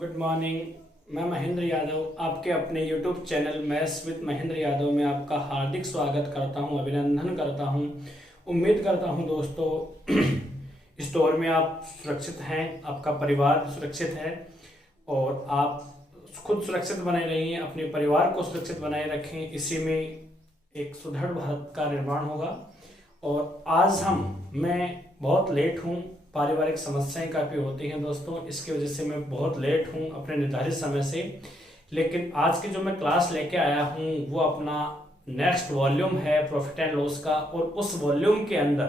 Good morning. मैं महेंद्र यादव आपके अपने YouTube channel maths with Mahendra Yadav में आपका हार्दिक स्वागत करता हूं, अभिनंदन करता हूं। उम्मीद करता हूं दोस्तों इस दौर में आप सुरक्षित हैं, आपका परिवार सुरक्षित है और आप खुद सुरक्षित बने रहिए, अपने परिवार को सुरक्षित बनाए रखें। इसी में एक सुदृढ़ भारत का निर्माण होगा। और आज मैं बहुत लेट हूँ, पारिवारिक समस्याएं काफ़ी होती हैं दोस्तों, इसकी वजह से मैं बहुत लेट हूँ अपने निर्धारित समय से। लेकिन आज की जो मैं क्लास लेके आया हूँ वो अपना नेक्स्ट वॉल्यूम है प्रॉफिट एंड लॉस का, और उस वॉल्यूम के अंदर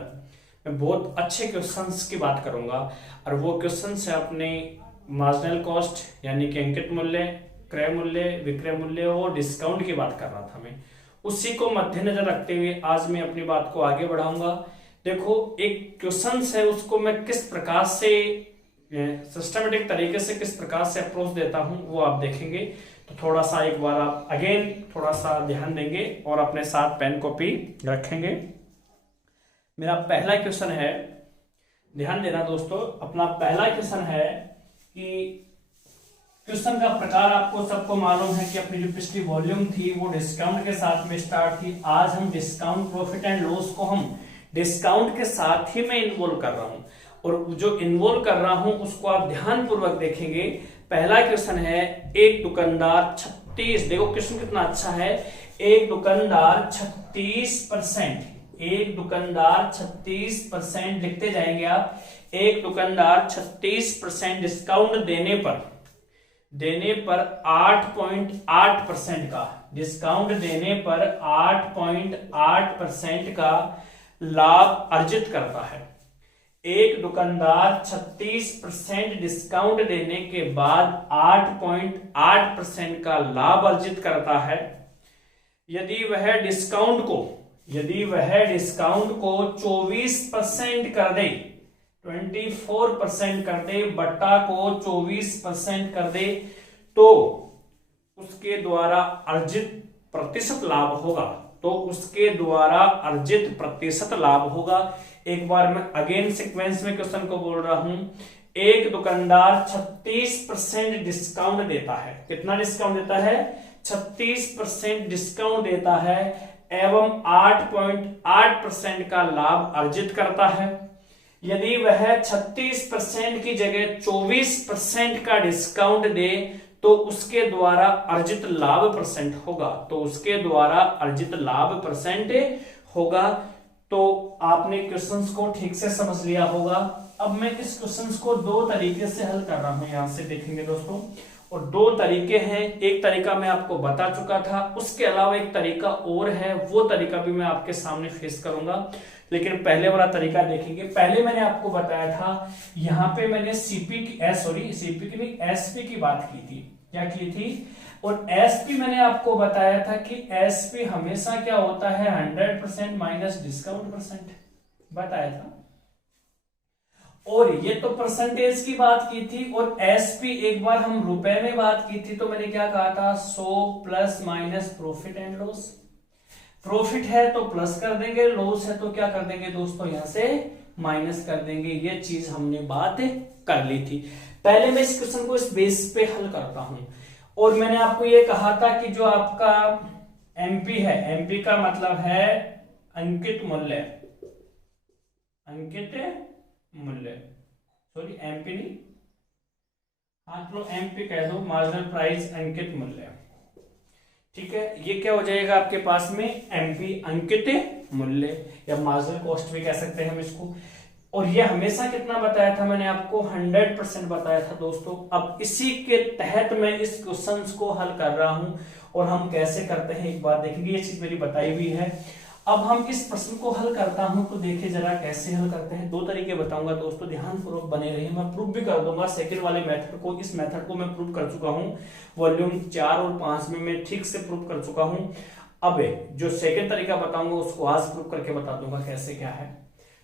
मैं बहुत अच्छे क्वेश्चंस की बात करूँगा। और वो क्वेश्चंस है अपने मार्जिनल कॉस्ट यानी कि अंकित मूल्य, क्रय मूल्य, विक्रय मूल्य और डिस्काउंट की बात कर रहा था मैं। उसी को मद्देनजर रखते हुए आज मैं अपनी बात को आगे बढ़ाऊंगा। देखो, एक क्वेश्चन है उसको मैं किस प्रकार से सिस्टमेटिक तरीके से किस प्रकार से अप्रोच देता हूं वो आप देखेंगे। तो थोड़ा सा एक बार आप अगेन थोड़ा सा ध्यान देंगे और अपने साथ पेन कॉपी रखेंगे। मेरा पहला क्वेश्चन है, ध्यान देना दोस्तों, अपना पहला क्वेश्चन है कि क्वेश्चन का प्रकार आपको सबको मालूम है कि अपनी जो पिछली वॉल्यूम थी वो डिस्काउंट के साथ में स्टार्ट थी। आज हम डिस्काउंट प्रॉफिट एंड लॉस को हम डिस्काउंट के साथ ही मैं इन्वॉल्व कर रहा हूं, और जो इन्वॉल्व कर रहा हूं उसको आप ध्यान पूर्वक देखेंगे। पहला क्वेश्चन है, एक दुकानदार 36, देखो क्वेश्चन कितना अच्छा है, एक दुकानदार 36%, एक दुकानदार 36% लिखते जाएंगे आप। एक दुकानदार 36% डिस्काउंट देने पर 8.8% का डिस्काउंट देने पर 8.8% का लाभ अर्जित करता है। एक दुकानदार 36% डिस्काउंट देने के बाद 8.8% का लाभ अर्जित करता है। यदि वह डिस्काउंट को 24% कर दे, 24% कर दे, बट्टा को 24% कर दे, तो उसके द्वारा अर्जित प्रतिशत लाभ होगा। एक बार मैं अगेन सीक्वेंस में क्वेश्चन को बोल रहा हूं। एक दुकानदार 36% डिस्काउंट देता है। कितना डिस्काउंट देता है? 36% डिस्काउंट देता है एवं 8.8% का लाभ अर्जित करता है। यदि वह 36% की जगह 24% का डिस्काउंट दे तो उसके द्वारा अर्जित लाभ परसेंट होगा। तो आपने क्वेश्चंस को ठीक से समझ लिया होगा। अब मैं इस क्वेश्चंस को दो तरीके से हल कर रहा हूं, यहां से देखेंगे दोस्तों, और दो तरीके हैं। एक तरीका मैं आपको बता चुका था, उसके अलावा एक तरीका और है, वो तरीका भी मैं आपके सामने फेस करूंगा। लेकिन पहले वाला तरीका देखेंगे। पहले मैंने आपको बताया था, यहां पे मैंने एसपी की बात की थी। क्या की थी? और एसपी मैंने आपको बताया था कि एसपी हमेशा क्या होता है, 100% माइनस डिस्काउंट परसेंट बताया था। और ये तो परसेंटेज की बात की थी। और एसपी एक बार हम रुपए में बात की थी, तो मैंने क्या कहा था, 100 plus minus profit and loss. Profit है तो प्लस कर देंगे, लॉस है तो क्या कर देंगे दोस्तों, यहां से माइनस कर देंगे। ये चीज हमने बात कर ली थी। पहले मैं इस क्वेश्चन को इस बेस पे हल करता हूं। और मैंने आपको ये कहा था कि जो आपका एमपी है, एमपी का मतलब है अंकित मूल्य, सॉरी एमपी नहीं, आप लोग एमपी कह दो, मार्जिनल प्राइस अंकित मूल्य, ठीक है। ये क्या हो जाएगा आपके पास में, एमपी अंकित मूल्य, या मार्जिनल कॉस्ट भी कह सकते हैं हम इसको। और ये हमेशा कितना बताया था मैंने आपको, 100% बताया था दोस्तों। अब इसी के तहत मैं इस क्वेश्चन को हल कर रहा हूं, और हम कैसे करते हैं एक बार देखेंगे। ये चीज मेरी बताई हुई है। अब हम इस प्रश्न को हल करता हूं, तो देखिए जरा कैसे हल करते हैं। दो तरीके बताऊंगा दोस्तों, ध्यान पूर्वक बने रहिए। मैं प्रूफ भी कर दूंगा सेकंड वाले मेथड को। इस मेथड को मैं प्रूफ कर चुका हूं, वॉल्यूम 4 और 5 में मैं ठीक से प्रूफ कर चुका हूं। अब जो सेकंड तरीका बताऊंगा उसको आज प्रूफ करके बता दूंगा कैसे क्या है।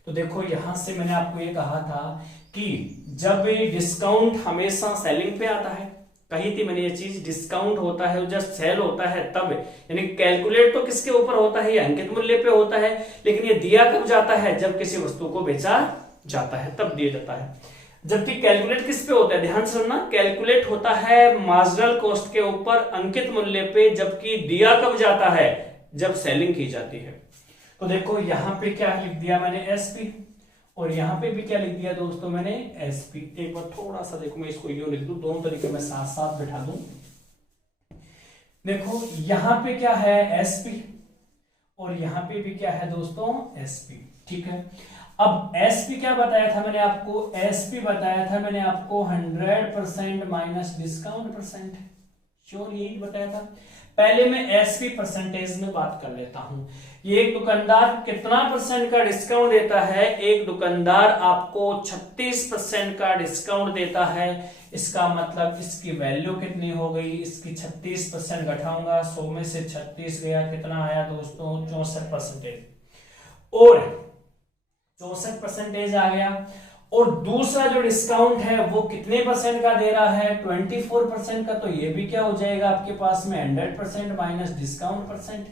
तो देखो, यहां से मैंने आपको ये कहा था कि जब डिस्काउंट हमेशा सेलिंग पे आता है, कही थी मैंने ये चीज, डिस्काउंट होता है जब सेल होता है तब, यानी कैलकुलेट तो किसके ऊपर होता है, ये अंकित मूल्य पे होता है। लेकिन ये दिया कब जाता है, जब किसी वस्तु को बेचा जाता है तब दिया जाता है। जबकि कैलकुलेट किस पे होता है, ध्यान से सुनना, कैलकुलेट होता है मार्जिनल कॉस्ट के ऊपर अंकित मूल्य पे, जबकि दिया कब जाता है, जब सेलिंग की जाती है। तो देखो यहां पे क्या लिख दिया मैंने एसपी, और यहां पे भी क्या लिख दिया दोस्तों मैंने एसपी। एक बार थोड़ा सा देखो, मैं इसको यूं लिख दूं, दोनों तरीके में साथ साथ बैठा दूं। देखो यहां पे क्या है एसपी, और यहां पे भी क्या है दोस्तों एसपी, ठीक है। अब एसपी क्या बताया था मैंने आपको, एसपी बताया था मैंने आपको 100% माइनस डिस्काउंट परसेंट, श्योर यही बताया था। पहले मैं एसपी परसेंटेज में बात कर लेता हूं। ये एक दुकानदार कितना परसेंट का डिस्काउंट देता है, एक दुकानदार आपको 36% का डिस्काउंट देता है। इसका मतलब इसकी वैल्यू कितनी हो गई, इसकी 36% घटाऊंगा, 100 में से 36 गया, कितना आया दोस्तों 64%, और 64% आ गया। और दूसरा जो डिस्काउंट है वो कितने परसेंट का दे रहा है, 24% का, तो ये भी क्या हो जाएगा आपके पास में 100% माइनस डिस्काउंट परसेंट,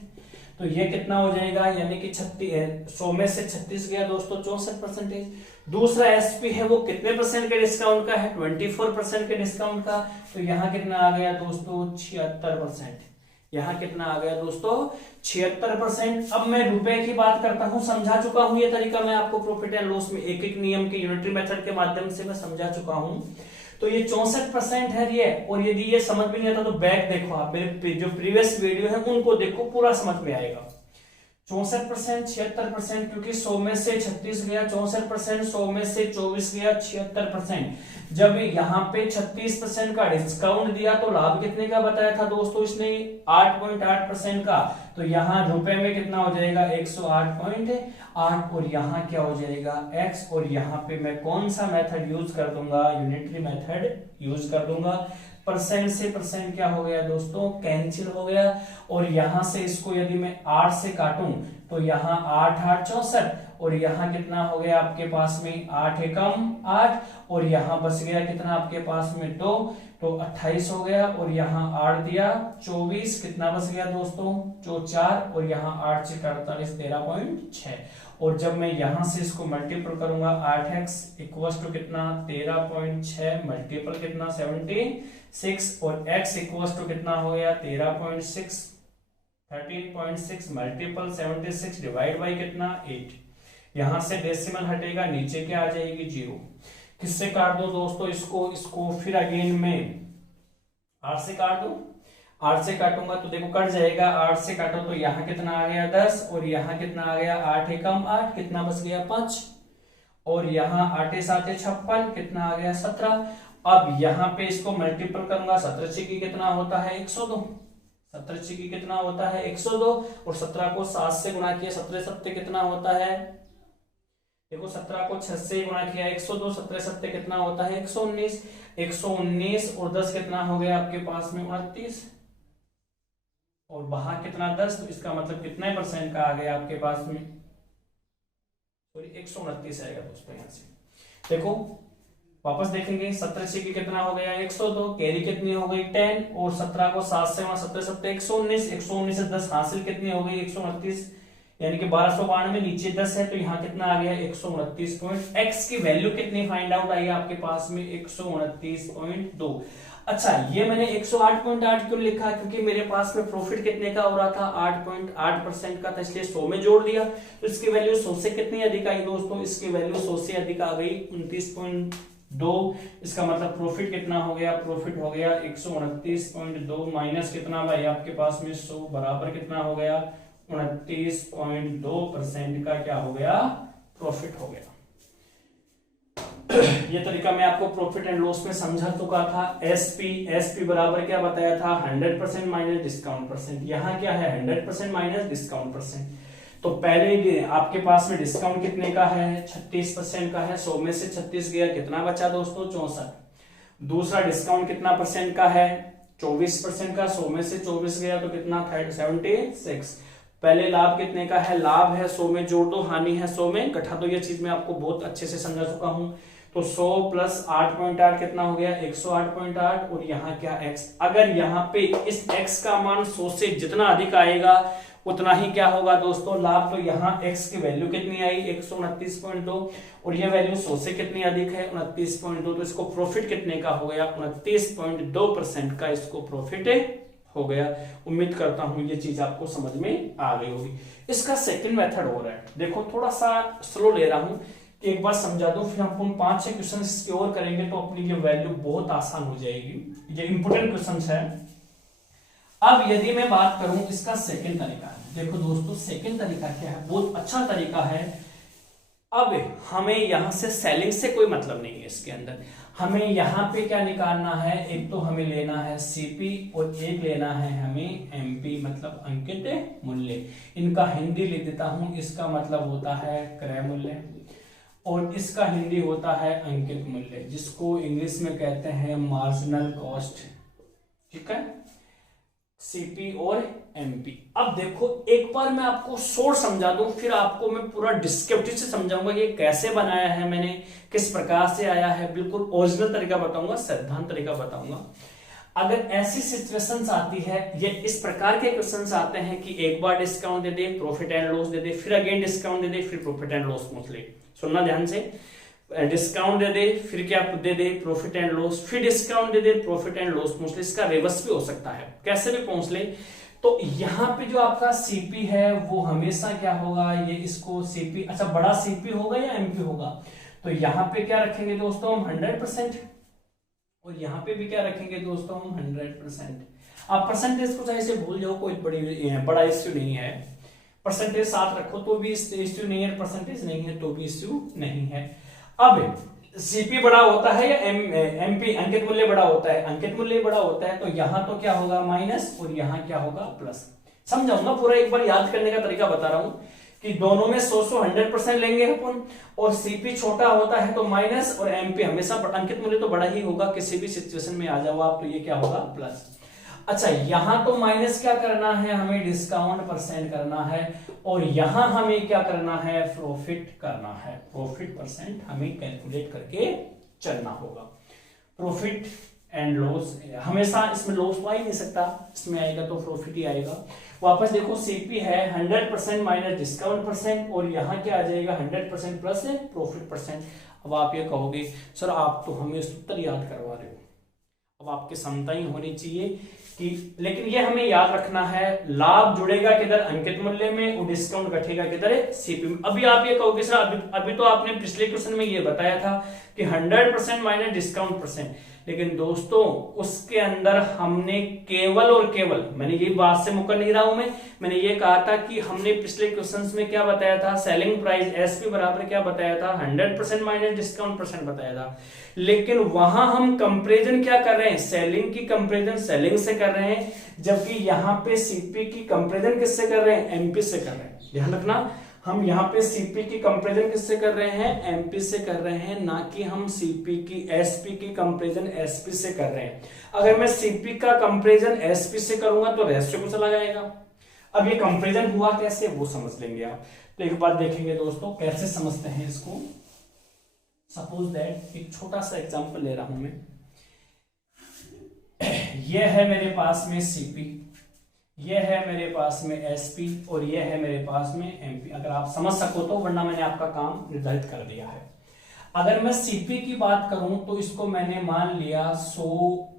तो ये कितना हो जाएगा, यानी कि 100 में से 36 गया दोस्तों 64%। दूसरा एसपी है वो कितने परसेंट के डिस्काउंट का है, 24% के डिस्काउंट का, तो यहाँ कितना आ गया दोस्तों 76%। यहाँ कितना आ गया दोस्तों 76%। अब मैं रुपए की बात करता हूं, समझा चुका हूं ये तरीका मैं आपको प्रॉफिट एंड लॉस में, एक एक नियम के यूनिटरी मेथड के माध्यम से मैं समझा चुका हूं। तो ये 64% है ये, और यदि ये समझ में नहीं आता तो बैक देखो आप, मेरे जो प्रीवियस वीडियो है उनको देखो, पूरा समझ में आएगा। 64%, 76%, क्योंकि 100 में से 36 गया 64%, 100 में से 24 गया 76%। जब यहाँ पे 36% का डिस्काउंट दिया तो लाभ कितने का बताया था दोस्तों इसने, 8.8% का, तो यहाँ रुपए में कितना हो जाएगा 108.8, और यहाँ क्या हो जाएगा x, और यहाँ पे मैं कौन सा मेथड यूज कर दूंगा, यूनिटरी मेथड यूज कर दूंगा। परसेंट से परसेंट क्या हो गया दोस्तों कैंसिल हो गया, और यहां से इसको यदि मैं 8 से काटूं तो यहाँ 8 8 64, और यहाँ कितना हो गया आपके पास में 8 एकम 8, और यहाँ बच गया कितना आपके पास में 2, तो 28 हो गया, और यहाँ 8 दिया 24, कितना बच गया दोस्तों जो 4, और यहाँ 8 से 48 13.6, और जब मैं यहां से इसको मल्टीपल करूंगा 8x इक्वल्स टू कितना 13.6 मल्टीपल कितना 76, और x इक्वल्स टू कितना हो गया 13.6 13.6 मल्टीपल 76 डिवाइड बाई कितना 8। यहां से डेसिमल हटेगा, नीचे क्या आ जाएगी 0। किससे काट दो दोस्तों इसको फिर अगेन में 8 से काट दो, 8 से काटूंगा तो देखो कट जाएगा, 8 से काटो तो यहाँ कितना आ गया 10, और यहाँ कितना आ गया 8 एकम 8, कितना बच गया 5, और यहाँ 8 7 56, कितना आ गया 17। अब यहाँ पे इसको मल्टीपल करूंगा, 17 छेकी कितना होता है 102, 17 छेकी कितना होता है 102, और 17 को 7 से गुणा किया, 17 7 कितना होता है, देखो 17 को 6 से गुणा किया 102, 17 7 कितना होता है 119, 119 और 10 कितना हो गया आपके पास में 29, और बाहर कितना 10, तो इसका मतलब कितने परसेंट का आ गया आपके पास में, सॉरी 129 आएगा दोस्तों। यहां से देखो वापस देखेंगे, 17 से कितना हो गया 102, कैरी कितनी हो गई 10, और 17 को 7 से 17 7 119, 119 से 10 हासिल कितनी हो गई 129, यानी कि 1292, नीचे 10 है तो यहाँ कितना आ गया 129 पॉइंट। एक्स की वैल्यू कितनी फाइंड आउट आई आपके पास में 129.2। अच्छा ये मैंने 108.8 क्यों लिखा, क्योंकि मेरे पास में प्रॉफिट कितने का हो रहा था 8.8% का था, इसलिए 100 में जोड़ दिया तो इसकी वैल्यू 100 से कितनी अधिक आई दोस्तों, इसकी वैल्यू 100 से अधिक आ गई 29.2। इसका मतलब प्रॉफिट कितना हो गया, प्रॉफिट हो गया 129.2 माइनस कितना भाई आपके पास में 100 बराबर कितना हो गया 29.2% का क्या हो गया प्रॉफिट हो गया। ये तरीका मैं आपको प्रॉफिट एंड लॉस में समझा चुका था। एसपी बराबर क्या बताया था 100% माइनस डिस्काउंट परसेंट, यहाँ क्या है 100% माइनस डिस्काउंट परसेंट। तो पहले आपके पास में डिस्काउंट कितने का है 36% का है, 100 में से 36 गया कितना बचा दोस्तों 64। दूसरा डिस्काउंट कितना परसेंट का है 24% का, 100 में से 24 गया तो कितना 76। पहले लाभ कितने का है, लाभ है 100 में जोड़ दो, हानि है 100 में घटा दो। ये चीज मैं आपको बहुत अच्छे से समझा चुका हूं। तो 100 प्लस 8.8 कितना हो गया 108.8, और यहाँ क्या x, अगर यहाँ पे इस x का मान 100 से जितना अधिक आएगा उतना ही क्या होगा दोस्तों लाभ। तो यहाँ x की वैल्यू कितनी आई 129.2 और ये वैल्यू 100 से कितनी अधिक है 29.2, तो इसको प्रॉफिट कितने का हो गया 29.2% का इसको प्रॉफिट हो गया। उम्मीद करता हूं ये चीज आपको समझ में आ गई होगी। इसका सेकंड मेथड हो रहा है, देखो थोड़ा सा स्लो ले रहा हूं कि एक बार समझा दूं, फिर हम 5-6 क्वेश्चन इसके और करेंगे तो अपनी ये वैल्यू बहुत आसान हो जाएगी। ये इंपोर्टेंट क्वेश्चन है। अब यदि मैं बात करूं इसका सेकंड तरीका है, देखो दोस्तों सेकंड तरीका क्या है, बहुत अच्छा तरीका है। अब हमें यहां से सेलिंग से कोई मतलब नहीं है, इसके अंदर हमें यहां पे क्या निकालना है, एक तो हमें लेना है सीपी और एक लेना है हमें एमपी मतलब अंकित मूल्य। इनका हिंदी लिख देता हूं, इसका मतलब होता है क्रय मूल्य और इसका हिंदी होता है अंकित मूल्य, जिसको इंग्लिश में कहते हैं मार्जिनल कॉस्ट। ठीक है, सीपी और एमपी। अब देखो एक बार मैं आपको शॉर्ट समझा दूं, फिर आपको मैं पूरा डिस्क्रिप्टिव से समझाऊंगा ये कैसे बनाया है मैंने, किस प्रकार से आया है, बिल्कुल ओरिजिनल तरीका बताऊंगा, सिद्धांत तरीका बताऊंगा। अगर ऐसी सिचुएशंस आती है, ये इस प्रकार के क्वेश्चंस आते हैं कि एक बार डिस्काउंट दे दे, प्रॉफिट एंड लॉस दे दे, फिर अगेन डिस्काउंट दे दे, फिर प्रॉफिट एंड लॉस पूछ ले। सुनना ध्यान से, डिस्काउंट दे दे, फिर क्या दे दे प्रॉफिट एंड लॉस, फिर डिस्काउंट दे दे, प्रॉफिट एंड लॉस पूछ ले। इसका रिवर्स भी हो सकता है, कैसे भी पूछ ले। तो यहाँ पे जो आपका सीपी है वो हमेशा क्या होगा, ये इसको सीपी, अच्छा बड़ा सीपी होगा या एमपी होगा, तो यहाँ पे क्या रखेंगे दोस्तों हम 100% और यहाँ पे भी क्या रखेंगे दोस्तों हम 100%। आप परसेंटेज को चाहे से भूल जाओ, कोई बड़ा इश्यू नहीं है, परसेंटेज साथ रखो तो भी इश्यू नहीं है, परसेंटेज नहीं है तो भी इश्यू नहीं है। अब सीपी बड़ा होता है या एमपी अंकित मूल्य बड़ा होता है, अंकित मूल्य बड़ा होता है, तो यहां तो क्या होगा माइनस और यहां क्या होगा प्लस। समझाऊंगा पूरा, एक बार याद करने का तरीका बता रहा हूं कि दोनों में 100% लेंगे अपन, और सीपी छोटा होता है तो माइनस और एमपी हमेशा अंकित मूल्य तो बड़ा ही होगा, किसी भी सिचुएशन में आ जाओ आप तो ये क्या होगा प्लस। अच्छा यहां तो माइनस क्या करना है हमें, डिस्काउंट परसेंट करना है, और यहां हमें क्या करना है प्रॉफिट करना है, प्रॉफिट परसेंट हमें कैलकुलेट करके चलना होगा। प्रॉफिट एंड लॉस, हमेशा इसमें लॉस तो आ ही नहीं सकता, इसमें आएगा तो प्रॉफिट ही आएगा। वापस देखो सीपी है 100% माइनस डिस्काउंट परसेंट, और यहाँ क्या आ जाएगा 100% प्लस प्रॉफिट परसेंट। अब आप ये कहोगे सर आप तो हमें सूत्र याद करवा रहे हो, अब आपकी क्षमता ही होनी चाहिए कि, लेकिन ये हमें याद रखना है, लाभ जुड़ेगा किधर अंकित मूल्य में और डिस्काउंट घटेगा किधर सीपी में। अभी आप ये कहोगे सर अभी तो आपने पिछले क्वेश्चन में ये बताया था कि 100% माइनस डिस्काउंट परसेंट, लेकिन दोस्तों उसके अंदर हमने केवल और केवल, मैंने ये बात से मुकर नहीं रहा हूं मैंने ये कहा था कि हमने पिछले क्वेश्चंस में क्या बताया था, सेलिंग प्राइस एसपी बराबर क्या बताया था 100% माइनस डिस्काउंट परसेंट बताया था, लेकिन वहां हम कंपैरिजन क्या कर रहे हैं, सेलिंग की कंपैरिजन सेलिंग से कर रहे हैं, जबकि यहाँ पे सीपी की कंपैरिजन किससे कर रहे हैं, एमपी से कर रहे हैं। ध्यान रखना, हम यहाँ पे सीपी की कंपैरिजन किससे कर रहे हैं, एमपी से कर रहे हैं, ना कि हम सीपी की एसपी की कंपैरिजन एसपी से कर रहे हैं। अगर मैं सीपी का कंपैरिजन एसपी से करूंगा तो रेशियो को चला जाएगा। अब ये कंपैरिजन हुआ कैसे वो समझ लेंगे आप, तो एक बार देखेंगे दोस्तों कैसे समझते हैं इसको। सपोज दैट एक छोटा सा एग्जांपल ले रहा हूं मैं, ये है मेरे पास में सीपी, ये है मेरे पास में एसपी और ये है मेरे पास में एमपी। अगर आप समझ सको तो, वरना मैंने आपका काम निर्धारित कर दिया है। अगर मैं सीपी की बात करूं तो इसको मैंने मान लिया 100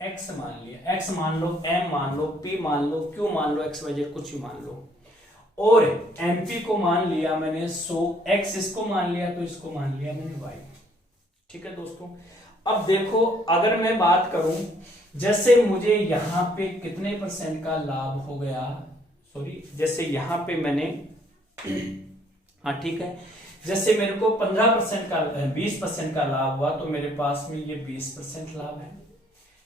एक्स मान लिया, एक्स मान लो, एम मान लो, पी मान लो, क्यू मान लो, एक्स वाई कुछ भी मान लो, और एमपी को मान लिया मैंने 100 एक्स, इसको मान लिया तो इसको मान लिया मैंने वाई। ठीक है दोस्तों, अब देखो अगर मैं बात करूं, जैसे मुझे यहां पे कितने परसेंट का लाभ हो गया, सॉरी जैसे यहां पे मैंने हाँ ठीक है, जैसे मेरे को 15% का 20% का लाभ हुआ, तो मेरे पास में ये 20% लाभ है,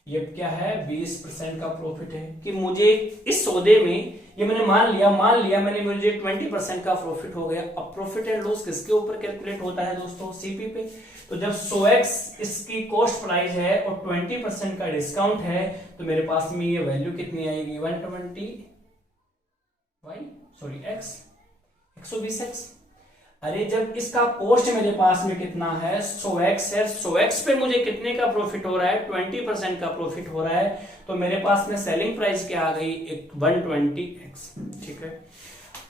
ये क्या है 20% का प्रॉफिट है। कि मुझे इस सौदे में ये मैंने मान लिया मैंने, मुझे 20% का प्रॉफिट हो गया। अब प्रॉफिट एंड लॉस किसके ऊपर कैलकुलेट होता है दोस्तों, सीपी पे। तो जब 100x इसकी कॉस्ट प्राइस है और 20% का डिस्काउंट है, तो मेरे पास में ये वैल्यू कितनी आएगी 120 y सॉरी x 120x। अरे जब इसका कॉस्ट मेरे पास में कितना है 100x है, 100x पे मुझे कितने का प्रॉफिट हो रहा है 20% का प्रॉफिट हो रहा है, तो मेरे पास में सेलिंग प्राइस क्या आ गई 120x। ठीक है,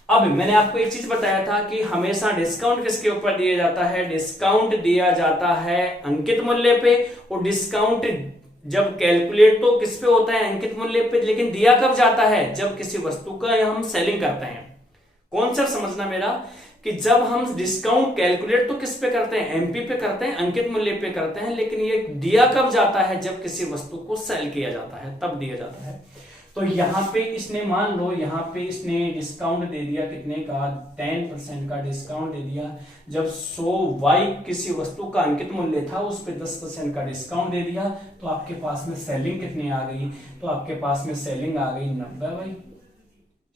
अब मैंने आपको एक चीज बताया था कि हमेशा डिस्काउंट किसके ऊपर दिया जाता है, डिस्काउंट दिया जाता है अंकित मूल्य पे, और डिस्काउंट जब कैलकुलेट तो किस पे होता है अंकित मूल्य पे, लेकिन दिया कब जाता है जब किसी वस्तु का हम सेलिंग करते हैं। कॉन्सेप्ट समझना मेरा कि जब हम डिस्काउंट कैलकुलेट तो किस पे करते हैं एमपी पे करते हैं, अंकित मूल्य पे करते हैं, लेकिन ये दिया कब जाता है जब किसी वस्तु को सेल किया जाता है तब दिया जाता है। तो यहाँ पे इसने मान लो यहाँ पे इसने डिस्काउंट दे दिया कितने का 10% का डिस्काउंट दे दिया, जब 100y किसी वस्तु का अंकित मूल्य था उस पे 10% का डिस्काउंट दे दिया, तो आपके पास में सेलिंग कितनी आ गई, तो आपके पास में सेलिंग आ गई 90y।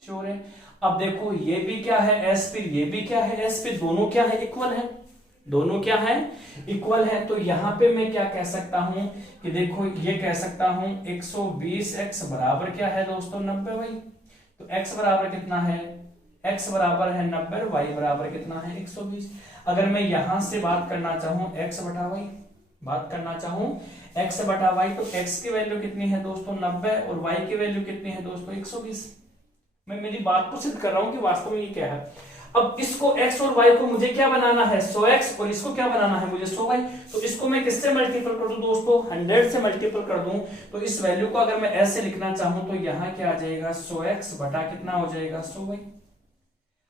श्योर है। अब देखो ये भी क्या है एस पे, ये भी क्या है एस पे, दोनों क्या है इक्वल है, दोनों क्या है इक्वल है। तो यहाँ पे मैं क्या कह सकता हूं कि देखो ये कह सकता हूं 120x बराबर क्या है दोस्तों 90y। तो x बराबर कितना है, x बराबर है 90, y बराबर कितना है 120। अगर मैं यहां से बात करना चाहूं x बटा y, बात करना चाहूं x बटा y, तो x की वैल्यू कितनी है दोस्तों 90 और y की वैल्यू कितनी है दोस्तों 120। मैं मेरी बात को सिद्ध कर रहा हूं कि वास्तव में ये क्या है। अब इसको x और y को मुझे क्या बनाना है 100x, और इसको क्या बनाना है मुझे 100y। तो इसको मैं किससे मल्टीपल कर दूं दोस्तों 100 से मल्टीपल कर दूं, तो इस वैल्यू को अगर मैं ऐसे लिखना चाहूं तो यहाँ क्या आ जाएगा 100x बटा कितना हो जाएगा 100y।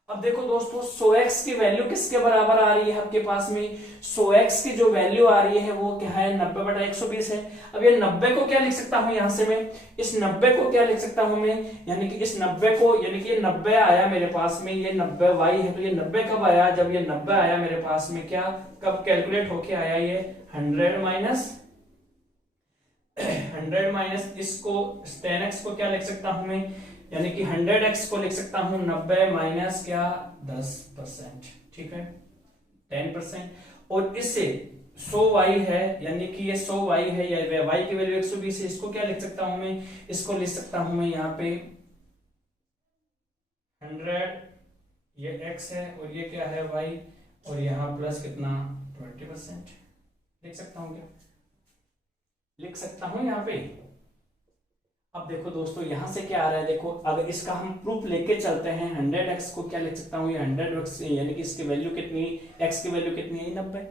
अब देखो दोस्तों 100x की वैल्यू किसके बराबर आ रही है आपके पास में, 100x की जो वैल्यू आ रही है वो क्या है 90 बटा 120 है। अब ये 90 को क्या लिख सकता हूं यहां से मैं, इस 90 को क्या लिख सकता हूं मैं, यानी कि इस 90 को, यानी कि ये 90 आया मेरे पास में, ये 90y है, तो ये 90 कब आया जब ये 90 आया मेरे पास में, क्या कब कैलकुलेट होके आया ये 100 माइनस इसको 10x को क्या लिख सकता हूं मैं, यानी कि 100x को लिख सकता हूं 90 माइनस क्या 10%। ठीक है 10%, और इससे 100y है, यानी कि ये 100y है, या y की वैल्यू 120 है, इसको क्या लिख सकता हूं मैं, इसको लिख सकता हूं मैं यहाँ पे 100, ये x है और ये क्या है y, और यहाँ प्लस कितना 20% लिख सकता हूं, क्या लिख सकता हूं यहाँ पे। अब देखो दोस्तों यहां से क्या आ रहा है, देखो अगर इसका हम प्रूफ लेके चलते हैं 100x को क्या लिख सकता हूं, ये 100x यानी कि इसकी वैल्यू कितनी, x की वैल्यू कितनी है 90,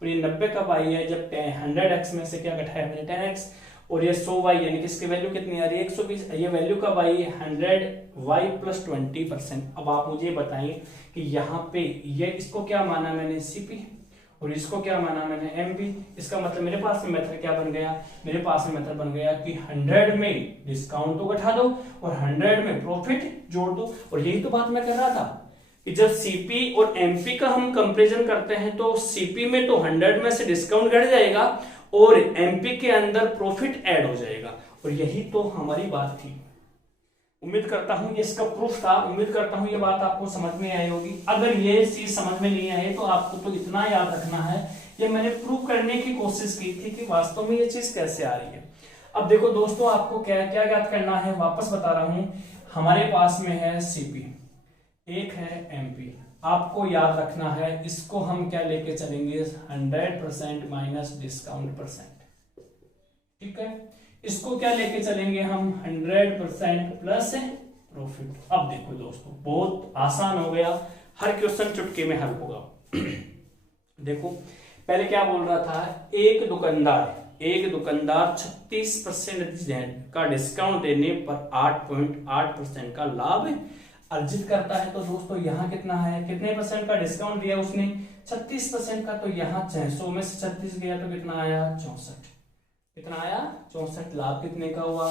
और ये 90 कब आई है जब 100x में से क्या घटाया मैंने 10x, और ये 100y यानी कि इसकी वैल्यू कितनी आ रही है 120, ये वैल्यू कब आई 100y प्लस 20%। अब आप मुझे बताइए कि यहाँ पे ये इसको क्या माना मैंने सीपी, और इसको क्या माना मैंने एमपी। इसका मतलब मेरे पास में मेथड क्या बन गया, मेरे पास में मेथड बन गया कि 100 में डिस्काउंट तो घटा दो और 100 में प्रॉफिट जोड़ दो। और यही तो बात मैं कर रहा था कि जब सीपी और एमपी का हम कंपैरिजन करते हैं तो सीपी में तो 100 में से डिस्काउंट घट जाएगा और एमपी के अंदर प्रॉफिट ऐड हो जाएगा, और यही तो हमारी बात थी। उम्मीद करता हूं ये इसका प्रूफ था, उम्मीद करता हूं ये बात आपको समझ में आई होगी। अगर ये चीज समझ में नहीं आई तो आपको तो इतना याद रखना है, ये मैंने प्रूफ करने की कोशिश की थी कि वास्तव में ये चीज कैसे आ रही है। अब देखो दोस्तों आपको क्या क्या याद करना है, वापस बता रहा हूं। हमारे पास में है सीपी, एक है एमपी, आपको याद रखना है इसको हम क्या लेके चलेंगे 100% माइनस डिस्काउंट परसेंट। ठीक है, इसको क्या लेके चलेंगे हम 100% प्लस प्रॉफिट। अब देखो दोस्तों बहुत आसान हो गया, हर क्वेश्चन चुटकी में हल होगा। देखो पहले क्या बोल रहा था, एक दुकानदार 36% का डिस्काउंट देने पर 8.8% का लाभ अर्जित करता है। तो दोस्तों यहाँ कितना है, कितने परसेंट का डिस्काउंट दिया उसने 36% का, तो यहाँ 600 में से 36 गया तो कितना आया 64, कितना आया 64। लाभ कितने का हुआ,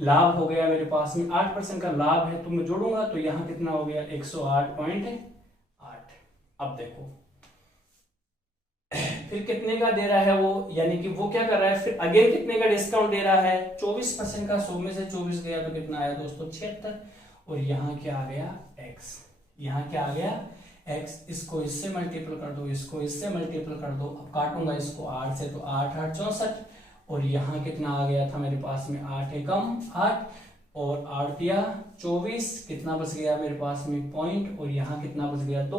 लाभ हो गया मेरे पास में 8% का लाभ है, तो मैं जोड़ूंगा तो यहाँ कितना हो गया 108.8। अब देखो फिर कितने का दे रहा है वो, यानी कि वो क्या कर रहा है फिर अगेन कितने का डिस्काउंट दे रहा है 24% का, 100 में से 24 गया तो कितना आया दोस्तों 76, और यहाँ क्या आ गया x, यहाँ क्या आ गया x। इसको इससे मल्टीपल कर दो, इसको इससे मल्टीपल कर दो, अब काटूंगा इसको 8 से तो 8 8 64, और यहाँ कितना आ गया था मेरे पास में 8 एकम 8 और 8 दिया 24, कितना बच गया मेरे पास में पॉइंट, और यहाँ कितना बच गया तो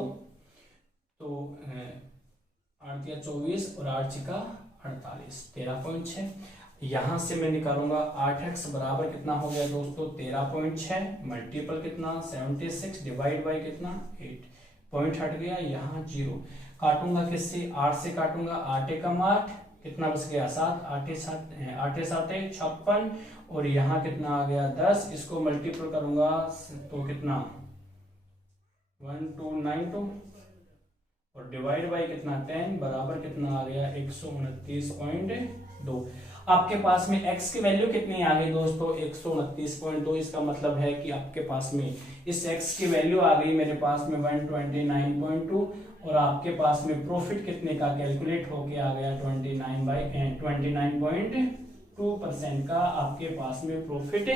तो 8 या 24 और 8 छिका 48, 13.6। यहाँ से मैं निकालूंगा 8x बराबर कितना हो गया दोस्तों 13.6, मल्टीपल कितना 76, डिवाइड बाई कितना 8, पॉइंट हट गया, यहाँ 0। काटूंगा किससे, 8 से काटूंगा, 8 एकम 8, कितना बच गया 7, 8 7 56, और यहाँ कितना आ गया 10। इसको मल्टीपल करूंगा तो कितना 1292, और डिवाइड बाई कितना 10, बराबर कितना आ गया 129.2। आपके पास में x की वैल्यू कितनी आ गई दोस्तों 129.2। इसका मतलब है कि आपके पास में इस x की वैल्यू आ गई मेरे पास में 129.2, और आपके पास में प्रॉफिट कितने का कैलकुलेट होके आ गया 29.2% का आपके पास में प्रॉफिट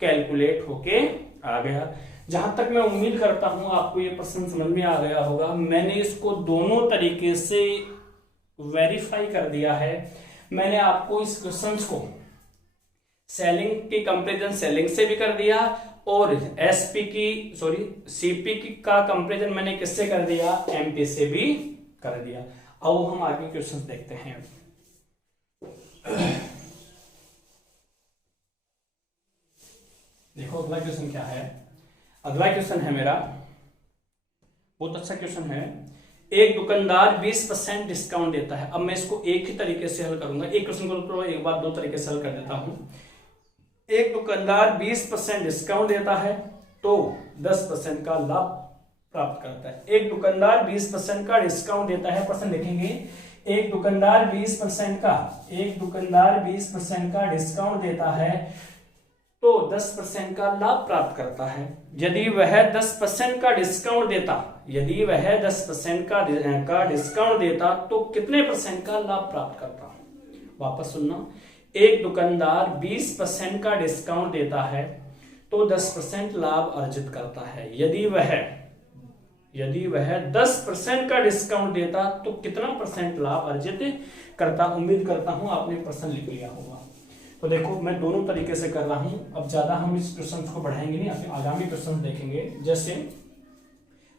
कैलकुलेट होके आ गया। जहां तक मैं उम्मीद करता हूं आपको ये प्रश्न समझ में आ गया होगा। मैंने इसको दोनों तरीके से वेरीफाई कर दिया है। मैंने आपको इस क्वेश्चन को सेलिंग की कंपैरिजन सेलिंग से भी कर दिया, और सीपी की का कंपैरिजन मैंने किससे कर दिया, एमपी से भी कर दिया। आओ हम आगे क्वेश्चंस देखते हैं। देखो अगला क्वेश्चन क्या है। अगला क्वेश्चन है मेरा, बहुत अच्छा क्वेश्चन है। एक दुकानदार 20% डिस्काउंट देता है। अब मैं इसको एक ही तरीके से हल करूंगा। एक क्वेश्चन को एक बार दो तरीके से हल कर देता हूं। एक दुकानदार 20% डिस्काउंट देता है तो 10% का लाभ प्राप्त करता है। एक दुकानदार 20% का डिस्काउंट देता है, प्रश्न लिखेंगे एक दुकानदार 20% का डिस्काउंट देता है तो 10% का लाभ प्राप्त करता है। यदि वह 10% का डिस्काउंट देता तो कितने परसेंट का लाभ प्राप्त करता। वापस सुनना, एक दुकानदार 20% का डिस्काउंट देता है तो 10% लाभ अर्जित करता है। यदि वह 10% का डिस्काउंट देता तो कितना परसेंट लाभ अर्जित करता। उम्मीद करता हूं आपने प्रश्न लिख लिया होगा। तो देखो मैं दोनों तरीके से कर रहा हूं। अब ज्यादा हम इस क्वेश्चन को बढ़ाएंगे नहीं, आगामी क्वेश्चन देखेंगे। जैसे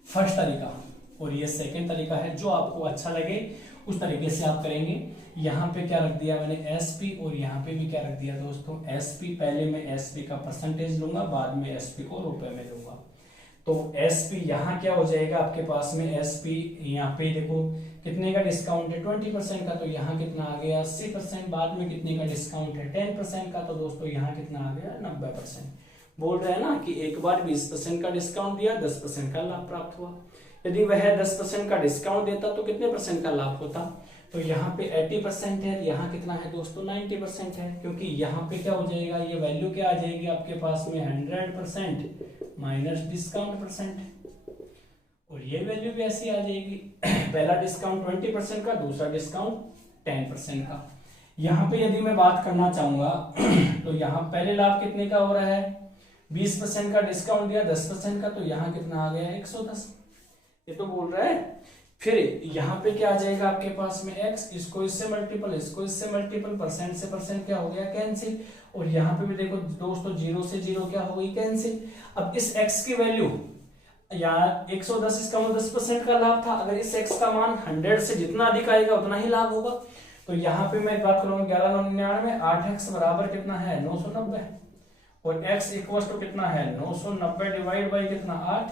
फर्स्ट तरीका और ये सेकंड तरीका है, जो आपको अच्छा लगे उस तरीके से आप करेंगे। यहाँ पे क्या रख दिया मैंने एसपी, और यहाँ पे भी क्या रख दिया दोस्तों एसपी। पहले मैं एसपी का परसेंटेज लूंगा, बाद में एसपी को रुपए में लूंगा। तो एसपी यहाँ क्या हो जाएगा आपके पास में एसपी, यहाँ पे देखो कितने का डिस्काउंट है 20% का, तो यहाँ कितना आ गया 80%। बाद में कितने का डिस्काउंट है 10% का, तो दोस्तों यहाँ कितना आ गया 90%। बोल रहे हैं ना कि एक बार 20% का डिस्काउंट दिया, 10% का लाभ प्राप्त हुआ। यदि वह 10% का डिस्काउंट देता तो कितने परसेंट का लाभ होता। तो यहाँ पे 80% है, यहाँ कितना है दोस्तों 90% है, क्योंकि यहाँ पे क्या हो जाएगा, ये वैल्यू क्या आ जाएगी आपके पास में 100% माइनस डिस्काउंट परसेंट, और ये वैल्यू भी ऐसी आ जाएगी। पहला डिस्काउंट 20% का, दूसरा डिस्काउंट 10% का। यहाँ पे यदि मैं बात करना चाहूंगा तो यहाँ पहले लाभ कितने का हो रहा है 20% का डिस्काउंट दिया 10% का, तो यहाँ कितना आ गया 110। ये तो बोल रहा है। फिर यहाँ पे क्या आ जाएगा आपके पास में x, इसको इससे मल्टीपल, इसको इससे मल्टीपल, परसेंट से परसेंट क्या हो गया कैंसिल, और यहाँ पे भी देखो दोस्तों 0 से 0 क्या हो गई कैंसिल। अब इस x की वैल्यू यहाँ 110, इसका 10% का लाभ था। अगर इस x का मान 100 से जितना अधिक आएगा उतना ही लाभ होगा। तो यहाँ पे मैं बात करूंगा 1199, 8x बराबर कितना है 990, और x इक्वल टू कितना है 990 डिवाइड बाई कितना 8।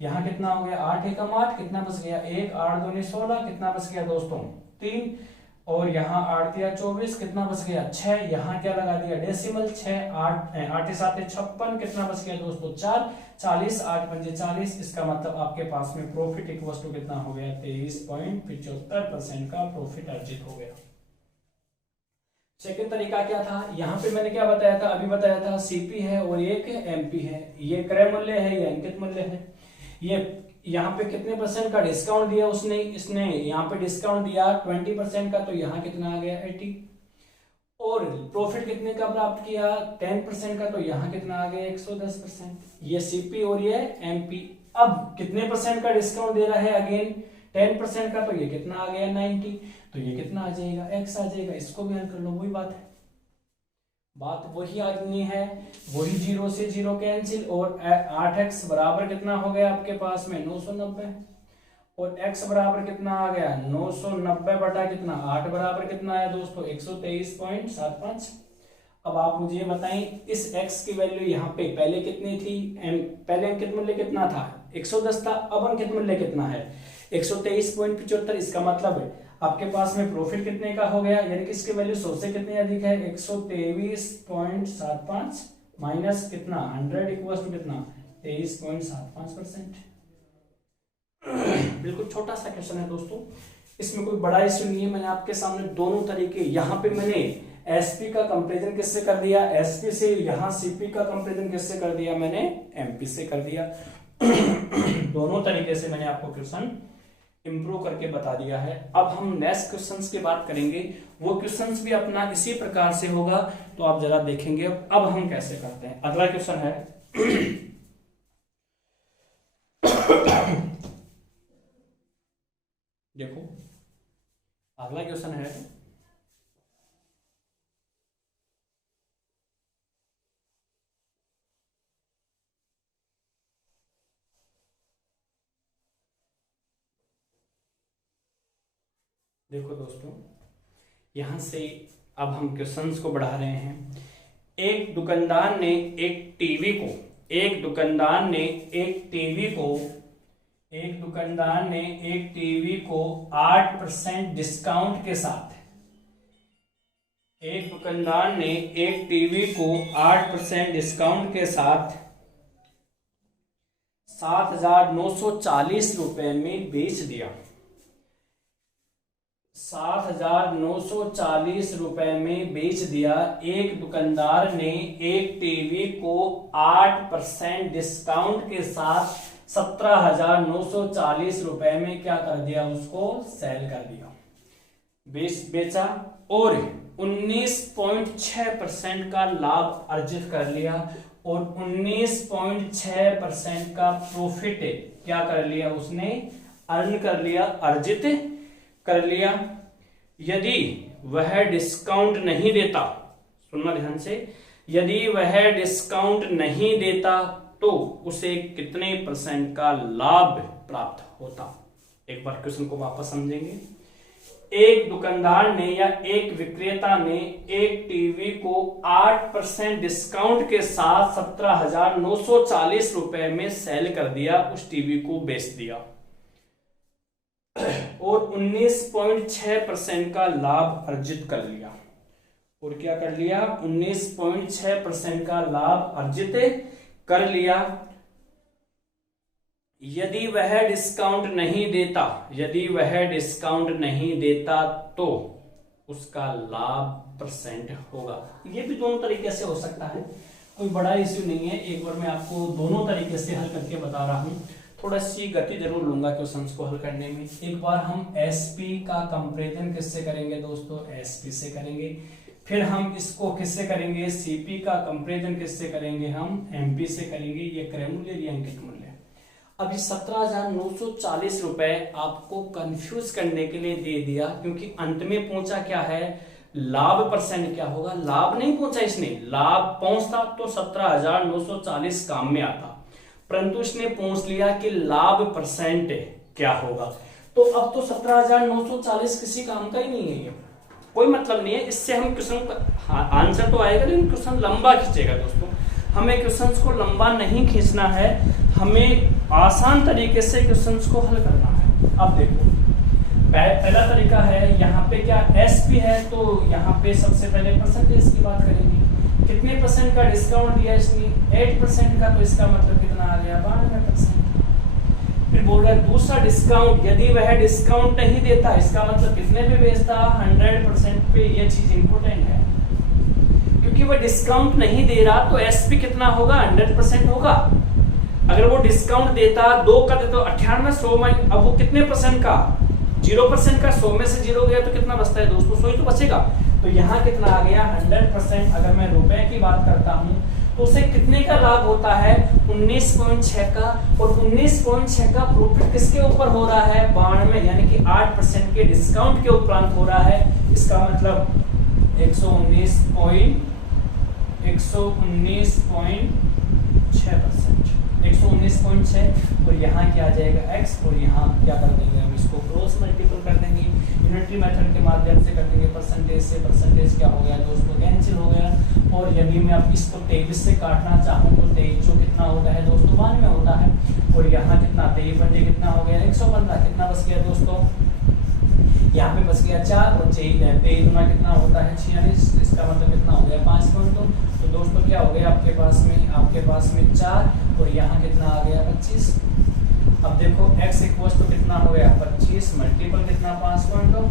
यहाँ कितना हो गया 8 एकम 8, कितना बच गया 1, 8 दूनी 16, कितना बच गया दोस्तों 3, और यहाँ 8 तिया 24, कितना बच गया 6। यहाँ क्या लगा दिया डेसिमल 6, 8 7 56, कितना बच गया दोस्तों 4, 40, 8 पंजे 40। इसका मतलब आपके पास में प्रॉफिट इक्वल टू कितना हो गया 23.75% का प्रॉफिट अर्जित हो गया। सेकंड तरीका क्या था, यहाँ पे मैंने क्या बताया था, अभी बताया था सीपी है और एक एमपी है। ये क्रय मूल्य है, ये अंकित मूल्य है। ये यहाँ पे कितने परसेंट का डिस्काउंट दिया इसने यहाँ पे डिस्काउंट दिया 20% का, तो यहाँ कितना आ गया 80, और प्रॉफिट कितने का प्राप्त किया 10% का, तो यहाँ कितना आ गया 110%। ये सीपी और ये एमपी। अब कितने परसेंट का डिस्काउंट दे रहा है अगेन 10% का, तो ये कितना आ गया 90, तो ये कितना आ जाएगा x आ जाएगा। इसको भी हल कर लो, वही बात है, बात वही आदमी है, वही 0 से 0 कैंसिल, और 8x बराबर कितना हो गया आपके पास में 990, और x बराबर कितना आ गया 990 बटा कितना 8 बराबर कितना आया दोस्तों 123.75। अब आप मुझे बताएं इस x की वैल्यू यहाँ पे पहले कितनी थी, पहले अंकित मूल्य कितना था 110 था, अब अंकित मूल्य कितना है 123.75। इसका मतलब है आपके पास में प्रॉफिट कितने का हो गया, यानी कि इसकी वैल्यू 100 से कितनी अधिक है 123.75 माइनस कितना 100 इक्वल्स टू कितना 23.75%। बिल्कुल छोटा सा क्वेश्चन है दोस्तों, इसमें कोई बड़ा इश्यू नहीं है। मैंने आपके सामने दोनों तरीके, यहाँ पे मैंने एसपी का कंपैरिजन किससे कर दिया एसपी से, यहाँ सीपी का कंपैरिजन किससे कर दिया मैंने एमपी से कर दिया। दोनों तरीके से मैंने आपको क्वेश्चन इंप्रूव करके बता दिया है। अब हम नेक्स्ट क्वेश्चंस की बात करेंगे, वो क्वेश्चंस भी अपना इसी प्रकार से होगा, तो आप जरा देखेंगे अब हम कैसे करते हैं। अगला क्वेश्चन है देखो अगला क्वेश्चन है देखो दोस्तों, यहां से अब हम क्वेश्चंस को बढ़ा रहे हैं। एक दुकानदार ने एक टीवी को 8% डिस्काउंट के साथ 7,940 रुपए में बेच दिया। 7,940 रुपए में बेच दिया। एक दुकानदार ने एक टीवी को 8% डिस्काउंट के साथ 17,940 रुपए में क्या कर दिया, उसको सेल कर दिया, बेचा और 19.6% का लाभ अर्जित कर लिया और 19.6% का प्रॉफिट क्या कर लिया, उसने अर्न कर लिया, अर्जित कर लिया। यदि वह डिस्काउंट नहीं देता, सुनना ध्यान से, यदि वह डिस्काउंट नहीं देता तो उसे कितने % का लाभ प्राप्त होता। एक बार क्वेश्चन को वापस समझेंगे। एक दुकानदार ने या एक विक्रेता ने एक टीवी को 8% डिस्काउंट के साथ 17,940 रुपए में सेल कर दिया, उस टीवी को बेच दिया और 19.6% का लाभ अर्जित कर लिया। और क्या कर लिया, 19.6% का लाभ अर्जित कर लिया। यदि वह डिस्काउंट नहीं देता तो उसका लाभ % होगा। ये भी दोनों तरीके से हो सकता है, कोई बड़ा इश्यू नहीं है। एक बार मैं आपको दोनों तरीके से हल करके बता रहा हूं, थोड़ा सी गति जरूर लूंगा क्वेश्चंस को हल करने में। एक बार हम एसपी का कंपैरिजन किससे करेंगे दोस्तों, एसपी से करेंगे। फिर हम इसको किससे करेंगे, सीपी का कंपैरिजन किससे करेंगे, हम एमपी से करेंगे। ये क्रय मूल्य या अंकित मूल्य। अब ये 17,940 रुपए आपको कंफ्यूज करने के लिए दे दिया, क्योंकि अंत में पहुंचा क्या है, लाभ % क्या होगा, लाभ नहीं पहुंचा इसने, लाभ पहुंचता तो 17,940 काम में आता, परंतु इसने पूछ लिया कि लाभ % क्या होगा। तो अब तो 17,940 किसी काम का ही नहीं है, ये कोई मतलब नहीं है। इससे हम क्वेश्चन का आंसर तो आएगा, लेकिन क्वेश्चन लंबा खींचेगा दोस्तों। हमें क्वेश्चंस को लंबा नहीं खींचना है, हमें आसान तरीके से क्वेश्चंस को हल करना है। अब देखो, पहला तरीका है, यहाँ पे क्या एसपी है, तो यहाँ पे सबसे पहले परसेंटेज की बात करेंगे। कितने % का डिस्काउंट दिया इसने, 8% का, तो इसका मतलब कितना आ गया, 92%। फिर बोल रहा है दूसरा डिस्काउंट, यदि वह डिस्काउंट नहीं देता, इसका मतलब कितने पे बेचता, 100% पे। ये चीज इंपोर्टेंट है, क्योंकि वह डिस्काउंट नहीं दे रहा तो एसपी कितना होगा, 100% होगा। अगर वो डिस्काउंट देता, 2 का देता, 98, 100 में, अब वो कितने % का, 0% का, 100 में से 0 गया तो कितना बचता है दोस्तों, 100 ही तो बचेगा। तो यहाँ कितना आ गया, 100%। अगर मैं रुपए की बात करता हूँ तो उसे कितने का लाभ होता है, 19.6 का। और 19.6 का प्रॉफिट किसके ऊपर हो रहा है, 92, यानी कि 8% के डिस्काउंट के उपरांत हो रहा है। इसका मतलब 119.6%। 119.6 और यहाँ क्या आ जाएगा x और यहाँ क्या कर देंगे हम इसको क्रॉस मल्टीपल कर देंगे, यूनिटरी मेथड के माध्यम से कर देंगे, परसेंटेज से परसेंटेज क्या हो गया दोस्तों कैंसिल हो गया। और यदि मैं अब इसको 23 से काटना चाहूँ तो 23 जो कितना होता है दोस्तों 92 होता है और यहाँ कितना 23 बचे कितना हो गया 115, कितना बच गया दोस्तों यहाँ पे बच गया 4 और 23 गुना कितना होता है 46, इसका मतलब कितना हो गया 5.2। तो दोस्तों क्या हो गया आपके पास में 4 और यहाँ कितना आ गया 25। अब देखो x इक्वल टू कितना हो गया 25 मल्टीपल कितना 5.2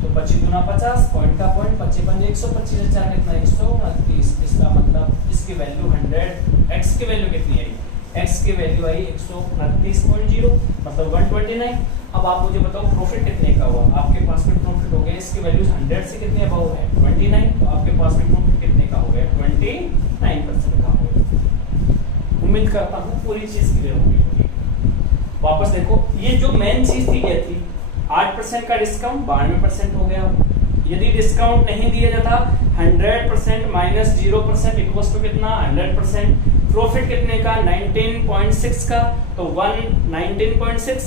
तो 25 गुना 50 पॉइंट का पॉइंट 25 पंजे 125 4 कितना 129, इसका मतलब इसकी वैल्यू 100, x की वैल्यू कितनी आई x की वैल्यू आई 129.0 मतलब 129। अब आप मुझे बताओ प्रॉफिट कितने का हुआ, आपके पास में प्रॉफिट हो गया इसकी वैल्यू 100 से कितने अबव है 29, तो आपके पास में प्रॉफिट कितने का हो गया 29% का हो गया। उम्मीद करता हूँ पूरी चीज क्लियर हो गई। वापस देखो ये जो मेन चीज थी ये थी 8% का डिस्काउंट 92% हो गया। यदि डिस्काउंट नहीं दिया जाता 100% माइनस 0% इक्वल्स टू कितना 100%। प्रॉफिट कितने का 19.6 का तो 119.6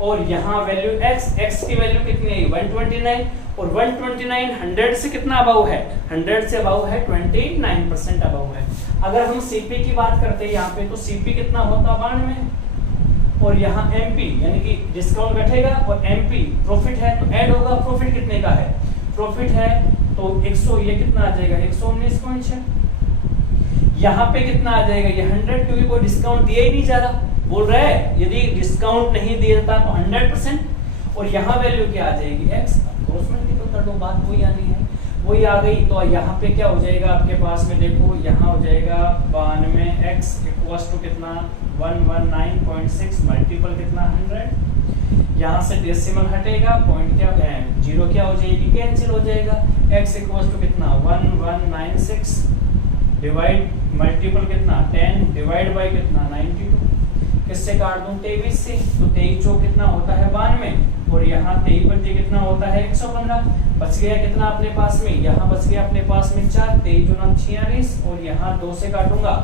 और यहाँ वैल्यू x की वैल्यू कितनी है 129 और 129 100 से कितना अबव है 100 से अबव है 29% अबव है। अगर हम सीपी की बात करते हैं यहाँ पे तो सीपी कितना होता 92 और यहाँ एमपी यानी कि डिस्काउंट घटेगा और एमपी प्रॉफिट है तो ऐड होगा। प्रॉफिट कितने का है प्रॉफिट है तो 100 ये कितना आ जाएगा 119.6। यहाँ पे कितना आ जाएगा ये 100 क्योंकि कोई डिस्काउंट दिया ही नहीं जा रहा बोल रहा है यदि डिस्काउंट नहीं दिया जाता तो 100% और यहाँ वैल्यू क्या आ जाएगी x क्रॉस मल्टीपल कर दो बात वही आनी है वही आ गई। तो यहाँ पे क्या हो जाएगा आपके पास में देखो यहाँ हो जाएगा 92 x इक्वल्स टू कितना 119.6 मल्टीपल कितना 100 यहाँ से डेसिमल हटेगा पॉइंट क्या जीरो क्या हो जाएगी कैंसिल हो जाएगा x इक्वल्स टू कितना 1196 डिवाइड मल्टीपल कितना 10 डिवाइड बाय कितना 92 किससे काट दूं 23 से तो 23 चौक कितना होता है 92 और यहाँ 23 बचे कितना होता है 115 बच गया कितना अपने पास में यहाँ बच गया अपने पास में 4 23 गुना 46 और यहाँ 2 से काटूंगा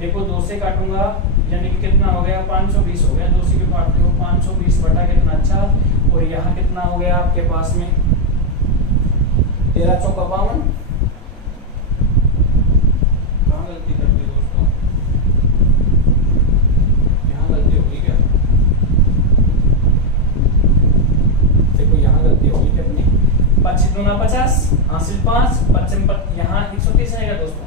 देखो 2 से काटूंगा यानी कि कितना हो गया 520 हो गया 2 से भी काटते हो 520 बटा कितना 4 और यहाँ कितना हो गया आपके पास में 13 चौक 52 कहाँ गलती करते दोस्तों यहाँ गलती होगी क्या देखो यहाँ गलती होगी कितनी 25 गुना 50 हासिल 5 55 यहाँ 130 आएगा दोस्तों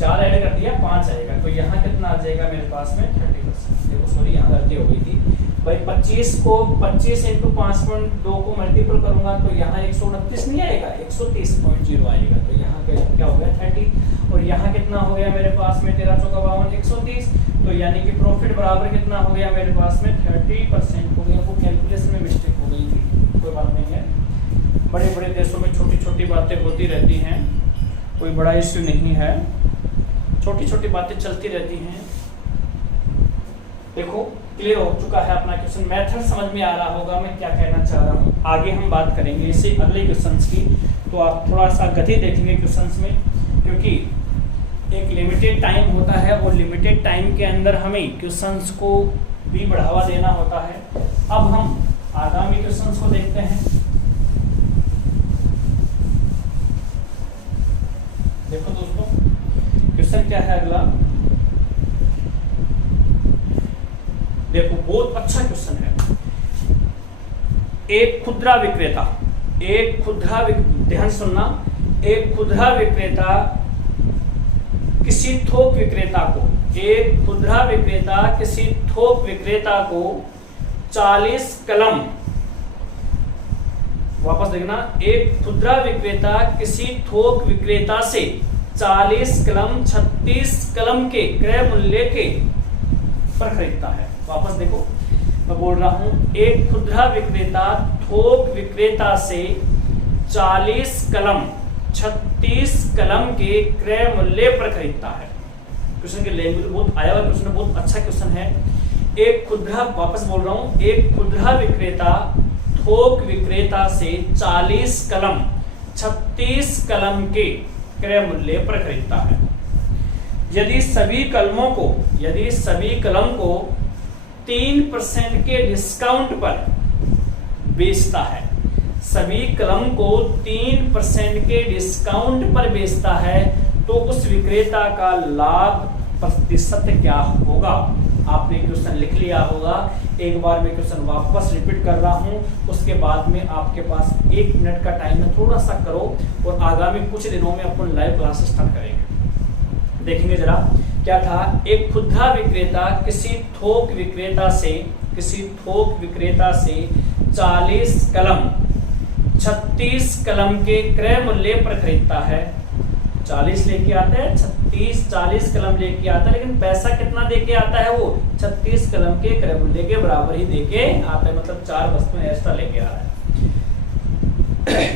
4 ऐड कर दिया 5 आएगा तो यहाँ कितना आ जाएगा मेरे पास में 30%। देखो सॉरी यहाँ गलती हो गई थी भाई 25 को 25 इंटू 5.2 को मल्टीपल करूंगा तो यहाँ 129 नहीं आएगा 130.0 आएगा तो यहाँ पे क्या हो गया 30 और यहाँ कितना हो गया मेरे पास में 13 चौका 52 130 तो यानी कि प्रॉफिट बराबर कितना हो गया मेरे पास में 30% हो गया। वो कैलकुलेशन में मिस्टेक हो गई थी कोई बात नहीं है बड़े बड़े देशों में छोटी छोटी बातें होती रहती हैं कोई बड़ा इश्यू नहीं है छोटी छोटी बातें चलती रहती हैं। देखो क्लियर हो चुका है अपना क्वेश्चन मेथड समझ में आ रहा होगा मैं क्या कहना चाह रहा हूँ। आगे हम बात करेंगे इसे अगले क्वेश्चंस की तो आप थोड़ा सा गति देखेंगे क्वेश्चंस में क्योंकि एक लिमिटेड टाइम होता है और लिमिटेड टाइम के अंदर हमें क्वेश्चंस को भी बढ़ावा देना होता है। अब हम आगामी क्वेश्चंस को देखते हैं। देखो दोस्तों क्वेश्चन क्या है अगला देखो बहुत अच्छा क्वेश्चन है। एक खुदरा विक्रेता ध्यान सुनना एक खुदरा विक्रेता किसी थोक विक्रेता को 40 कलम वापस देखना एक खुदरा विक्रेता किसी थोक विक्रेता से 40 कलम 36 कलम के क्रय मूल्य के पर खरीदता है। वापस देखो मैं बोल रहा हूं एक खुदरा विक्रेता थोक विक्रेता से 40 कलम 36 कलम के क्रय मूल्य पर खरीदता है। क्वेश्चन के लैंग्वेज बहुत आया हुआ क्वेश्चन बहुत अच्छा क्वेश्चन है। एक खुदरा वापस बोल रहा हूं एक खुदरा विक्रेता थोक विक्रेता से 40 कलम 36 कलम के क्रय मूल्य पर खरीदता है। यदि सभी कलम को 3% के डिस्काउंट पर बेचता है, सभी कलम को 3% के डिस्काउंट पर बेचता है, तो उस विक्रेता का लाभ प्रतिशत क्या होगा। आपने क्वेश्चन लिख लिया होगा। एक बार मैं क्वेश्चन वापस रिपीट कर रहा हूं, उसके बाद में आपके पास 1 मिनट का टाइम है, थोड़ा सा करो और आगामी कुछ दिनों में अपन लाइव क्लास स्टार्ट करेंगे। देखेंगे जरा क्या था। एक खुदरा विक्रेता किसी थोक विक्रेता से 40 कलम 36 कलम के क्रय मूल्य पर खरीदता है। 40 लेके आता है, 40 कलम लेके आता है, लेकिन पैसा कितना देके आता है, वो 36 कलम के क्रय मूल्य के बराबर ही देके आता है, मतलब 4 वस्तुएं एक्स्ट्रा लेके आ रहा है।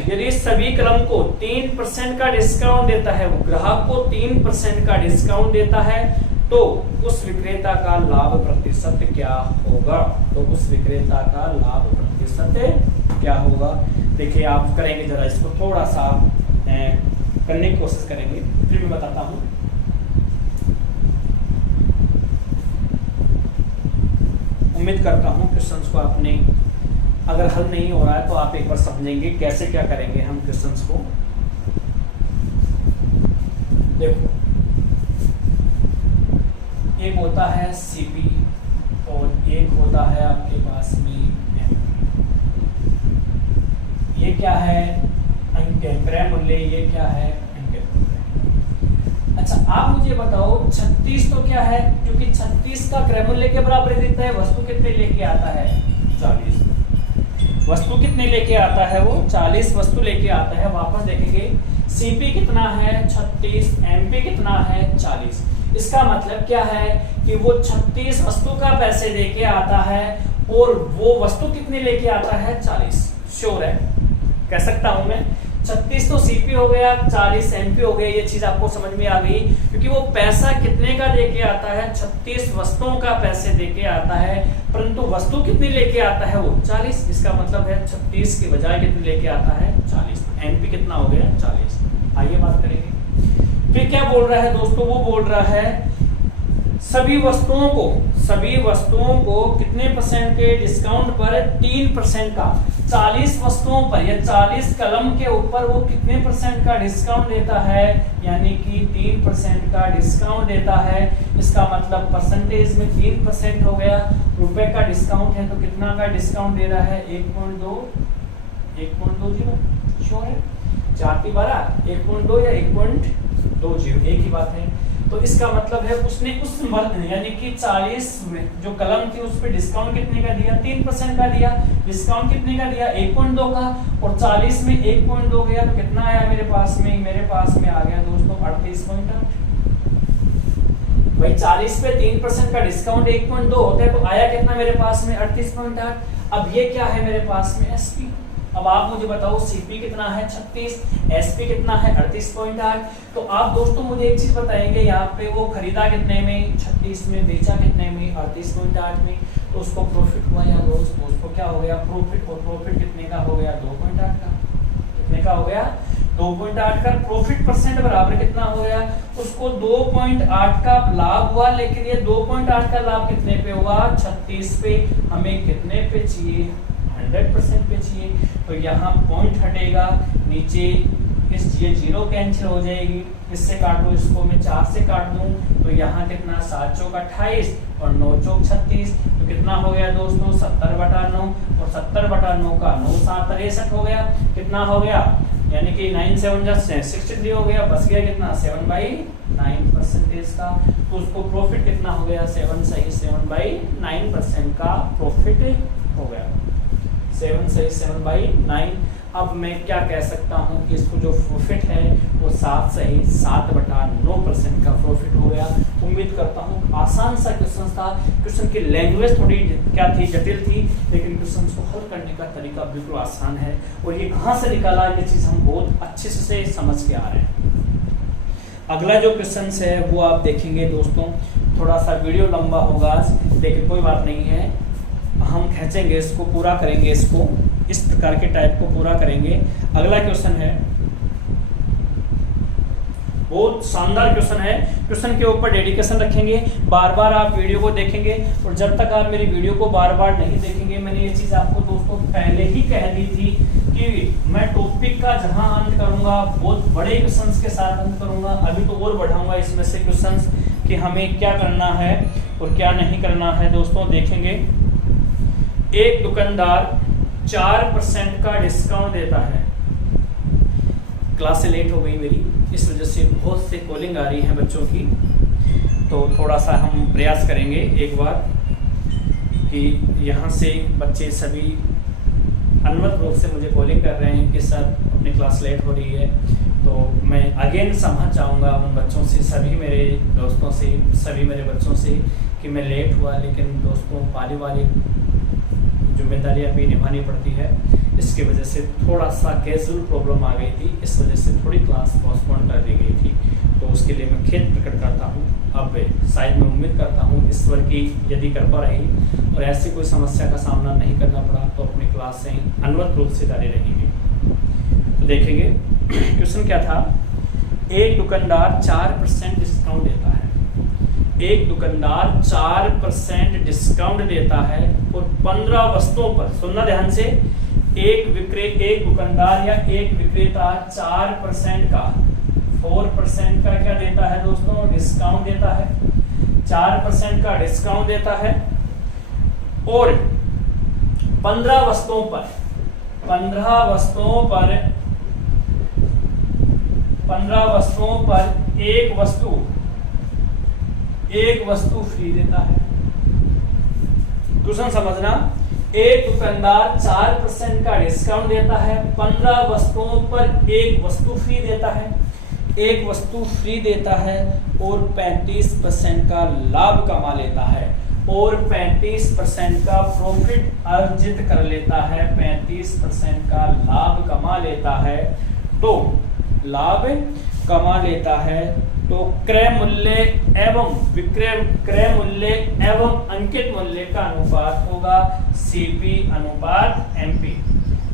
यदि सभी कलम को 3% का डिस्काउंट देता है, वो ग्राहक को 3% का डिस्काउंट देता है, तो उस विक्रेता का लाभ प्रतिशत क्या होगा। क्या होगा। देखिए आप करेंगे जरा इसको, थोड़ा सा करने की कोशिश करेंगे, फिर मैं बताता हूं। उम्मीद करता हूं क्वेश्चंस को आपने, अगर हल नहीं हो रहा है तो आप एक बार समझेंगे कैसे क्या करेंगे हम क्वेश्चंस को। देखो, एक होता है सीपी और एक होता है आपके पास में ये क्या है, अंक क्रय मूल्य, ये क्या है, अंक मूल्य। अच्छा आप मुझे बताओ 36 तो क्या है, क्योंकि 36 का क्रय मूल्य के बराबर देता है। वस्तु कितने लेके आता है, 40। वस्तु कितने लेके आता है, वो 40 वस्तु लेके आता है। वापस देखेंगे सीपी कितना है, 36, एमपी कितना है, 40। इसका मतलब क्या है कि वो 36 वस्तु का पैसे लेके आता है और वो वस्तु कितने लेके आता है, 40। श्योर है, कह सकता हूं मैं। 36 तो सीपी हो गया, 40 एमपी हो गया। ये चीज आपको समझ में आ गई, क्योंकि वो पैसा कितने का देके आता है, 36 वस्तुओं का पैसे देके आता है, परंतु वस्तु कितनी लेके आता है, वो 40। इसका मतलब है 36 के बजाय कितने लेके आता है, 40। एमपी कितना हो गया, 40। आइए बात करेंगे। फिर क्या बोल रहा है दोस्तों, वो बोल रहा है सभी वस्तुओं को कितने परसेंट के डिस्काउंट पर, 3% का। 40 वस्तुओं पर या 40 कलम के ऊपर वो कितने परसेंट का डिस्काउंट देता है, यानी कि 3% का डिस्काउंट देता है। इसका मतलब परसेंटेज में 3% हो गया। रुपए का डिस्काउंट है तो कितना का डिस्काउंट दे रहा है, 1.20। श्योर है, 4×12 1.2 या 1.20, एक ही बात है। तो इसका मतलब है उसने उस यानी कि 40 जो कलम थी उस पे डिस्काउंट कितने का दिया, 3% का दिया। डिस्काउंट कितने का दिया, 1.2 का, और 40 में 1.2 गया तो कितना आया मेरे पास में आ गया दोस्तों 38.8। भाई 40 पे 3% का डिस्काउंट 1.2 होता है तो आया कितना मेरे पास में, 38.8। अब ये क्या है मेरे पास में, एसपी। अब आप मुझे बताओ सीपी कितना है, 36, एसपी कितना है, 38.8। तो आप दोस्तों मुझे एक चीज बताएंगे, यहाँ पे वो खरीदा कितने में, 36 में, बेचा कितने में, 38.8 में, तो उसको प्रॉफिट हुआ या लॉस, तो उसको क्या हो गया, प्रॉफिट। और प्रॉफिट कितने का हो गया, 2.8 का। कितने का हो गया, 2.8 का। प्रॉफिट परसेंट बराबर कितना हो गया, उसको 2.8 का लाभ हुआ, लेकिन ये 2.8 का लाभ कितने पे हुआ, 36 पे। हमें कितने पे चाहिए, 100% पे चाहिए। तो यहाँ पॉइंट हटेगा, नीचे ये 0 कैंसिल हो जाएगी। इससे काटो, इसको मैं 4 से काट दूं तो यहाँ कितना, 7 चौक 28 और 9 चौक 36, तो कितना हो गया दोस्तों, 70/9। और 70/9 का 9 7 63 हो गया। कितना हो गया, यानी कि 9 7 63 हो गया। बस गया कितना, 7/9% का। तो उसको प्रॉफिट कितना हो गया, 7/9% का प्रॉफिट हो गया। 7/9। अब मैं क्या कह सकता हूँ कि इसको जो प्रॉफिट है वो 7/9% का प्रॉफिट हो गया। उम्मीद करता हूँ आसान सा क्वेश्चन था। क्वेश्चन की लैंग्वेज थोड़ी क्या थी, जटिल थी, लेकिन क्वेश्चन को हल करने का तरीका बिल्कुल आसान है। और ये कहाँ से निकाला, ये चीज़ हम बहुत अच्छे से समझ के आ रहे हैं। अगला जो क्वेश्चन है वो आप देखेंगे दोस्तों, थोड़ा सा वीडियो लंबा होगा आज, लेकिन कोई बात नहीं है, हम खींचेंगे इसको, पूरा करेंगे इसको, इस प्रकार के टाइप को पूरा करेंगे। अगला क्वेश्चन है बहुत शानदार क्वेश्चन है। क्वेश्चन के ऊपर डेडिकेशन रखेंगे, बार बार आप वीडियो को देखेंगे, और जब तक आप मेरी वीडियो को बार बार नहीं देखेंगे, मैंने ये चीज़ आपको दोस्तों पहले ही कह दी थी कि मैं टॉपिक का जहां अंत करूंगा बहुत बड़े क्वेश्चंस के साथ अंत करूंगा। अभी तो और बढ़ाऊंगा इसमें से क्वेश्चंस कि हमें क्या करना है और क्या नहीं करना है। दोस्तों देखेंगे, एक दुकानदार 4% का डिस्काउंट देता है। क्लास से लेट हो गई मेरी, इस वजह से बहुत से कॉलिंग आ रही है बच्चों की, तो थोड़ा सा हम प्रयास करेंगे एक बार कि यहाँ से बच्चे सभी अनवरत रूप से मुझे कॉलिंग कर रहे हैं कि सर अपनी क्लास लेट हो रही है। तो मैं अगेन समझ चाहूँगा उन बच्चों से, सभी मेरे दोस्तों से, सभी मेरे बच्चों से कि मैं लेट हुआ, लेकिन दोस्तों पारिवारिक जिम्मेदारियाँ भी निभानी पड़ती है। इसकी वजह से थोड़ा सा कैजुअल प्रॉब्लम आ गई थी, इस वजह से थोड़ी क्लास पोस्टपोन कर दी गई थी, तो उसके लिए मैं खेद प्रकट करता हूँ। अब शायद मैं उम्मीद करता हूँ ईश्वर की यदि कृपा रही और ऐसी कोई समस्या का सामना नहीं करना पड़ा तो अपनी क्लासें अनवरत रूप से जारी रहेंगी। तो देखेंगे क्वेश्चन क्या था। एक दुकानदार 4% डिस्काउंट देता है। एक दुकानदार 4% डिस्काउंट देता है और 15 वस्तुओं पर, सुनना ध्यान से, एक दुकानदार या एक विक्रेता 4% का, 4% का क्या देता है दोस्तों, डिस्काउंट देता है। 4% का डिस्काउंट देता है और 15 वस्तुओं पर, 15 वस्तुओं पर एक वस्तु फ्री देता है। क्वेश्चन समझना, एक दुकानदार 4% का डिस्काउंट देता है, 15 वस्तुओं पर एक वस्तु फ्री देता है, एक वस्तु फ्री देता है और 35% का लाभ कमा लेता है और 35% का प्रॉफिट अर्जित कर लेता है, 35% का लाभ कमा लेता है। तो लाभ कमा लेता है तो क्रय मूल्य एवं क्रय मूल्य एवं अंकित मूल्य का अनुपात होगा सीपी अनुपात एमपी,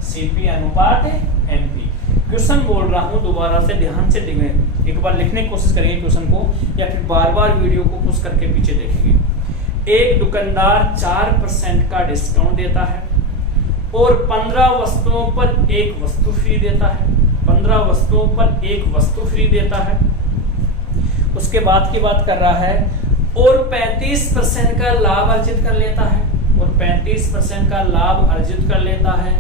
सीपी अनुपात एमपी। क्वेश्चन बोल रहा हूं, दोबारा से ध्यान से देखें, एक बार लिखने की कोशिश करेंगे क्वेश्चन को या फिर बार बार वीडियो को पुश करके पीछे देखेंगे। एक दुकानदार 4% का डिस्काउंट देता है और 15 वस्तुओं पर एक वस्तु फ्री देता है, 15 वस्तुओं पर एक वस्तु फ्री देता है। उसके बाद की बात कर रहा है और 35% का लाभ अर्जित कर लेता है और 35% का लाभ अर्जित कर लेता है।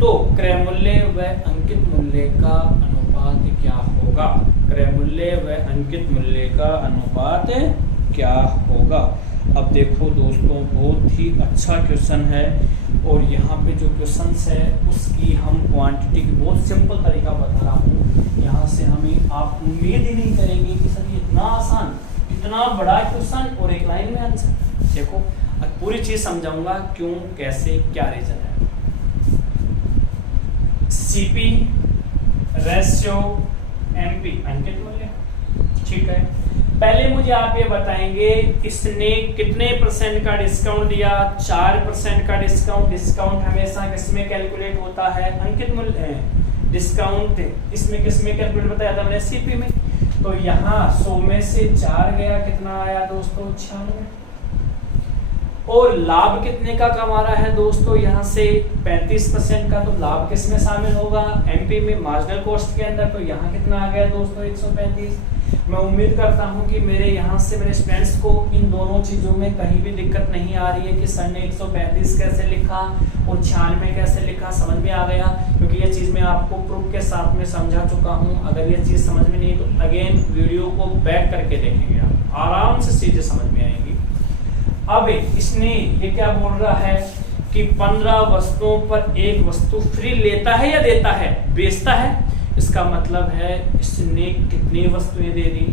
तो क्रय मूल्य व अंकित मूल्य का अनुपात क्या होगा, क्रय मूल्य व अंकित मूल्य का अनुपात क्या होगा। अब देखो दोस्तों, बहुत ही अच्छा क्वेश्चन है और यहाँ पे जो क्वेश्चन है उसकी हम क्वांटिटी की बहुत सिंपल तरीका बता रहा हूँ। यहाँ से हमें आप उम्मीद ही नहीं करेंगे कि सर इतना आसान, इतना बड़ा क्वेश्चन और एक लाइन में आंसर। देखो अब पूरी चीज समझाऊंगा क्यों, कैसे, क्या रीजन है। सीपी रेशियो एमपी अंकित मूल्य, ठीक है। पहले मुझे आप ये बताएंगे इसने कितने % का डिस्काउंट दिया, 4% का डिस्काउंट। डिस्काउंट हमेशा किसमें कैलकुलेट होता है, अंकित मूल्य डिस्काउंट इसमें किसमें कैलकुलेट बताया था मैंने, सीपी में। तो यहाँ 100 में से 4 गया, कितना आया दोस्तों, 96। और लाभ कितने का कमा रहा है दोस्तों, यहाँ से 35% का। तो लाभ किसमें शामिल होगा, एमपी में, मार्जिनल कॉस्ट के अंदर। तो यहाँ कितना आ गया दोस्तों, 135। मैं उम्मीद करता हूँ कि मेरे यहाँ से मेरे स्टूडेंट्स को इन दोनों चीजों में कहीं भी दिक्कत नहीं आ रही है कि सर ने 135 कैसे लिखा और 96 कैसे लिखा, समझ में आ गया। क्योंकि ये चीज मैं आपको प्रूफ के साथ में समझा चुका हूँ। अगर ये चीज समझ में नहीं तो अगेन वीडियो को बैक करके देखेंगे, आप आराम से चीजें समझ में आएंगी। अब इसने ये क्या बोल रहा है कि 15 वस्तुओं पर एक वस्तु फ्री लेता है या देता है, बेचता है। इसका मतलब है इसने कितनी वस्तुएं दे दी,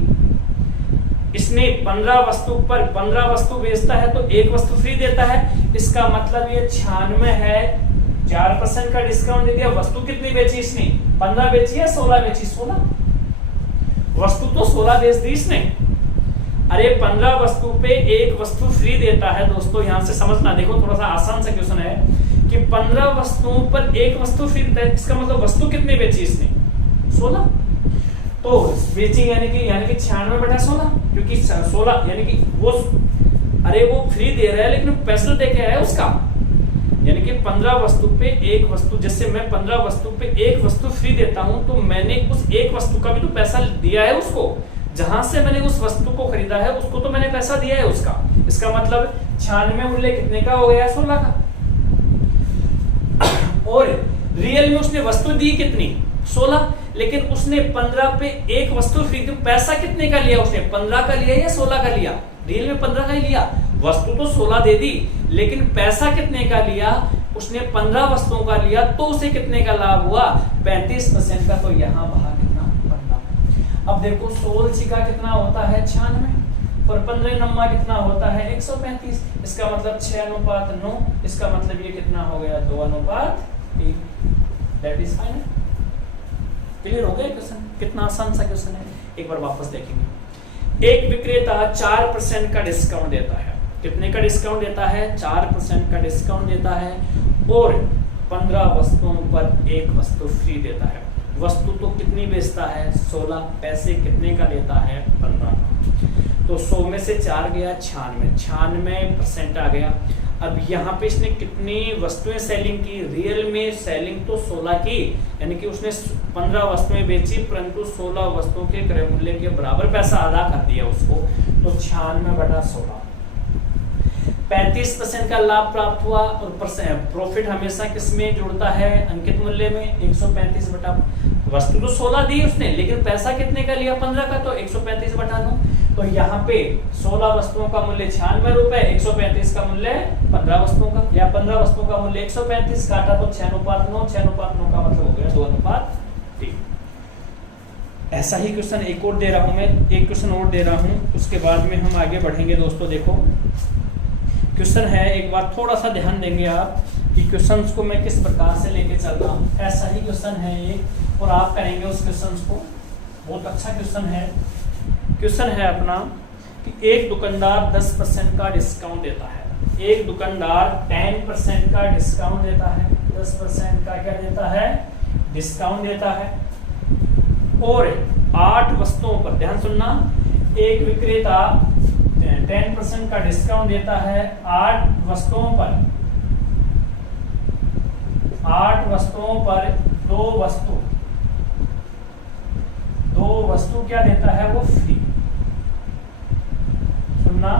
इसने 15 वस्तु पर 15 वस्तु बेचता है तो एक वस्तु फ्री देता है। इसका मतलब ये 96 है, 4% का डिस्काउंट दे दिया। वस्तु कितनी बेची इसने, 15 बेची या 16 बेची, 16 वस्तु तो 16 बेच दी इसने। अरे 15 वस्तु पे एक वस्तु फ्री देता है दोस्तों, यहां से समझना। देखो थोड़ा सा आसान सा क्वेश्चन है कि 15 वस्तुओं पर एक वस्तु फ्री देता है, इसका मतलब वस्तु कितनी बेची इसने, 16। तो बेची यानी कि 96/16, क्योंकि 16 यानी कि वो, अरे वो फ्री दे रहा है लेकिन पैसा दे के आया उसका, यानी कि 15 वस्तु पे एक वस्तु, जैसे मैं 15 वस्तु पे एक वस्तु फ्री देता हूं तो मैंने उस एक वस्तु का भी तो पैसा दिया है उसको, जहां से मैंने उस वस्तु को खरीदा है उसको तो मैंने पैसा दिया है उसका। इसका मतलब 96 मूल्य कितने का हो गया, 16 का। और रियल में उसने वस्तु दी कितनी, 16, लेकिन उसने 15 पे एक वस्तु फ्री दी। पैसा कितने का लिया उसने, 15 का लिया या 16 का लिया, रियल में 15 का ही लिया, वस्तु तो 16 दे दी, लेकिन पैसा कितने का लिया उसने, 15 वस्तुओं का लिया, तो उसे कितने का लाभ हुआ, 35% का। तो यहाँ बाहर कितना, 15। अब देखो 16 का कितना होता है, 96, और 15 नम्मा कितना होता है, 135। इसका मतलब 6:9, इसका मतलब ये कितना हो गया, 2:1। That is fine. क्लियर हो गया क्वेश्चन, कितना आसान सा क्वेश्चन है। एक बार वापस देखेंगे। एक विक्रेता 4% का डिस्काउंट देता है, कितने का डिस्काउंट देता है, 4% का डिस्काउंट देता है, और 15 वस्तुओं पर एक वस्तु फ्री देता है। वस्तु तो कितनी बेचता है, 16, पैसे कितने का लेता है, 15। तो 100 में से 4 गया, 96% आ गया। अब यहाँ पे इसने कितनी वस्तुएं सेलिंग की, रियल में सेलिंग तो 16 की, यानी कि उसने 15 वस्तुएं बेची, परंतु 16 वस्तुओं के क्रय मूल्य के बराबर पैसा अदा कर दिया उसको। तो 96/16, 35% का लाभ प्राप्त हुआ। और प्रॉफिट हमेशा किसमें जुड़ता है, अंकित मूल्य में। 135 वस्तु तो 16 दी उसने, लेकिन पैसा कितने का लिया, 15 का, तो 135/9। तो यहाँ पे 16 वस्तुओं का मूल्य 96 रुपए, 135 का मूल्य 15 वस्तुओं का, या 15 वस्तुओं का मूल्य 135, काटा तो 6:9, 6:9 का मतलब हो गया 2:3। ऐसा ही क्वेश्चन एक और दे रहा हूं मैं, एक क्वेश्चन और दे रहा हूं, उसके बाद में हम आगे बढ़ेंगे दोस्तों। देखो क्वेश्चन है, एक बार थोड़ा सा ध्यान देंगे आप कि क्वेश्चंस को मैं किस प्रकार से लेके चल रहा हूँ। ऐसा ही क्वेश्चन है ये, और आप करेंगे उस क्वेश्चन को, बहुत अच्छा क्वेश्चन है। क्वेश्चन है अपना कि एक दुकानदार 10% का डिस्काउंट देता है, एक दुकानदार 10% का डिस्काउंट देता है, 10% का क्या देता है, डिस्काउंट देता है, और 8 वस्तुओं पर, ध्यान सुनना, एक विक्रेता 10% का डिस्काउंट देता है 8 वस्तुओं पर, 8 वस्तुओं पर दो वस्तु क्या देता है, वो फ्री। सुनना,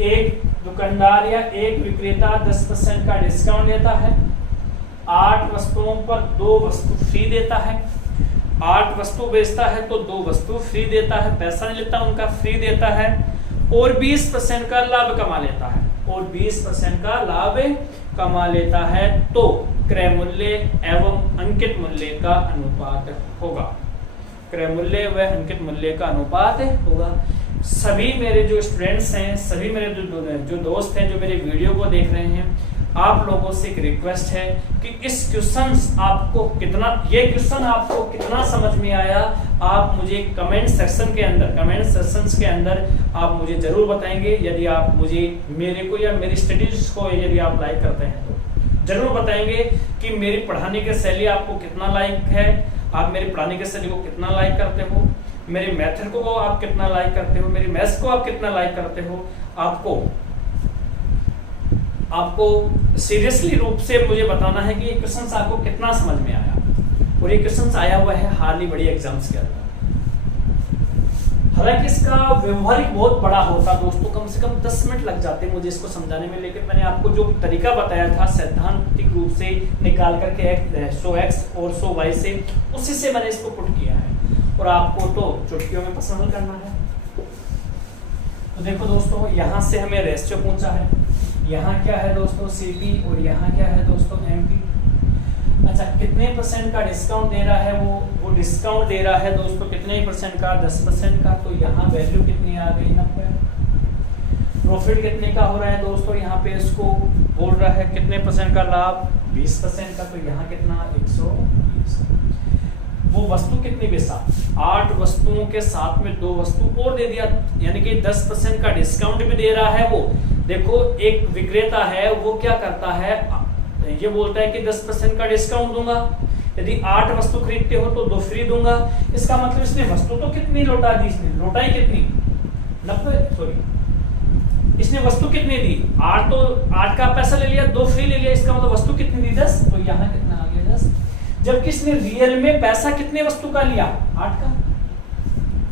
एक दुकानदार या एक विक्रेता 10% का डिस्काउंट देता है, 8 वस्तुओं पर 2 वस्तु फ्री देता है, 8 वस्तु बेचता है तो 2 वस्तु फ्री देता है, पैसा नहीं लेता उनका, फ्री देता है, और 20% का लाभ कमा लेता है, और 20% का लाभ कमा लेता है। तो क्रय मूल्य एवं अंकित मूल्य का अनुपात होगा, क्रय मूल्य व अंकित मूल्य का अनुपात होगा। सभी मेरे जो स्टूडेंट्स हैं, सभी मेरे जो दोस्त हैं जो मेरे वीडियो को देख रहे हैं, आप लोगों से एक रिक्वेस्ट है कि इस क्वेश्चन आपको कितना, ये क्वेश्चन आपको कितना समझ में आया, आप मुझे कमेंट सेक्शन के अंदर आप मुझे जरूर बताएंगे। यदि आप मुझे, मेरे को या मेरी स्टडीज को यदि आप लाइक करते हैं तो जरूर बताएंगे कि मेरी पढ़ाने की शैली आपको कितना लाइक है, आप मेरी पढ़ाने की शैली को कितना लाइक करते हो, मेरे मेथड को आप कितना लाइक करते हो, मेरी मैथ्स को आप कितना लाइक करते हो। आपको सीरियसली रूप से मुझे बताना है कि ये क्वेश्चन आपको कितना समझ में आया, और ये क्वेश्चन आया हुआ है हाल ही बड़ी एग्जाम्स के अंदर। हालांकि इसका व्यवहारिक बहुत बड़ा होता दोस्तों, कम से कम 10 मिनट लग जाते मुझे इसको समझाने में, लेकिन मैंने आपको जो तरीका बताया था सैद्धांतिक रूप से निकाल करके 100x और 100y से, उसी से मैंने इसको पुट किया है, और आपको तो चुटकियों में पसंद करना है। तो देखो दोस्तों, यहाँ से हमें रेशियो पूछा है, यहाँ क्या है दोस्तों CP, और यहाँ क्या है दोस्तों MP। अच्छा, कितने % का डिस्काउंट दे रहा है, वो डिस्काउंट दे रहा है दोस्तों कितने % का, 10% का। तो यहाँ वैल्यू कितनी आ गई, 90। प्रॉफिट कितने का हो रहा है दोस्तों, यहाँ पे इसको बोल रहा है कितने % का लाभ, 20% का। तो यहाँ कितना, 120। वो वस्तु कितनी बेचा, 8 वस्तुओं के साथ में 2 वस्तु और दे दिया, यानी कि 10% का डिस्काउंट भी दे रहा है वो। देखो, एक विक्रेता है, वो क्या करता है, ये बोलता है कि 10% का डिस्काउंट दूंगा, यदि 8 वस्तु खरीदते हो तो 2 फ्री दूंगा। इसका मतलब इसने वस्तु तो कितनी लौटा दी, इसने लौटाई कितनी 90, सॉरी इसने वस्तु कितनी दी 8, तो 8 का पैसा ले लिया, 2 फ्री ले लिया, इसका मतलब वस्तु कितनी दी 10, तो यहाँ कितना आ गया 10। जबकि इसने रियल में पैसा कितने वस्तु का लिया 8 का,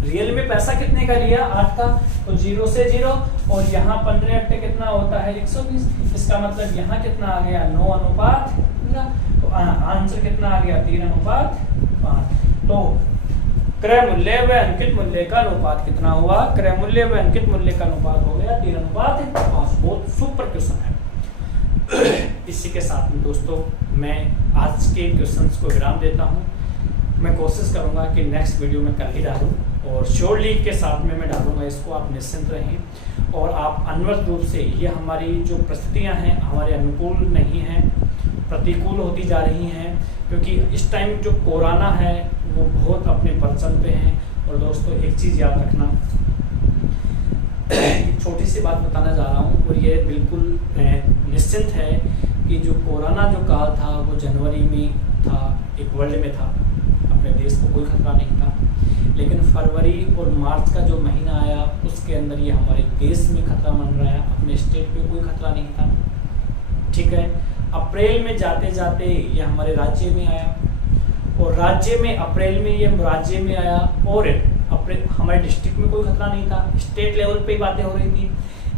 रियल में पैसा कितने का लिया 8 का, तो 0 से 0 और यहाँ 15 अट्टे कितना होता है 120। इसका मतलब यहाँ कितना आ गया 9:15, तो आंसर कितना आ गया 3:5। तो क्रय मूल्य व अंकित मूल्य का अनुपात कितना हुआ, क्रय मूल्य व अंकित मूल्य का अनुपात हो गया 3:5। बहुत सुपर क्वेश्चन है। इसी के साथ में दोस्तों मैं आज के क्वेश्चंस को विराम देता हूँ। मैं कोशिश करूंगा कि नेक्स्ट वीडियो में कल ही डालूं और श्योर लीग के साथ में मैं डालूंगा इसको, आप निश्चिंत रहें। और आप अनिवार्य रूप से ये हमारी जो परिस्थितियाँ हैं हमारे अनुकूल नहीं हैं, प्रतिकूल होती जा रही हैं, क्योंकि इस टाइम जो कोरोना है वो बहुत अपने परचम पे हैं। और दोस्तों एक चीज़ याद रखना, एक छोटी सी बात बताना जा रहा हूँ और ये बिल्कुल निश्चिंत है कि जो कोरोना जो काल था वो जनवरी में था, एक वर्ल्ड में था, अपने देश को कोई खतरा नहीं था। लेकिन फरवरी और मार्च का जो महीना आया उसके अंदर ये हमारे देश में खतरा मंडराया, अपने स्टेट पे कोई खतरा नहीं था, ठीक है। अप्रैल में जाते जाते ये हमारे राज्य में आया और राज्य में अप्रैल में ये राज्य में आया और अप्रैल हमारे डिस्ट्रिक्ट में कोई खतरा नहीं था, स्टेट लेवल पे ही बातें हो रही थी।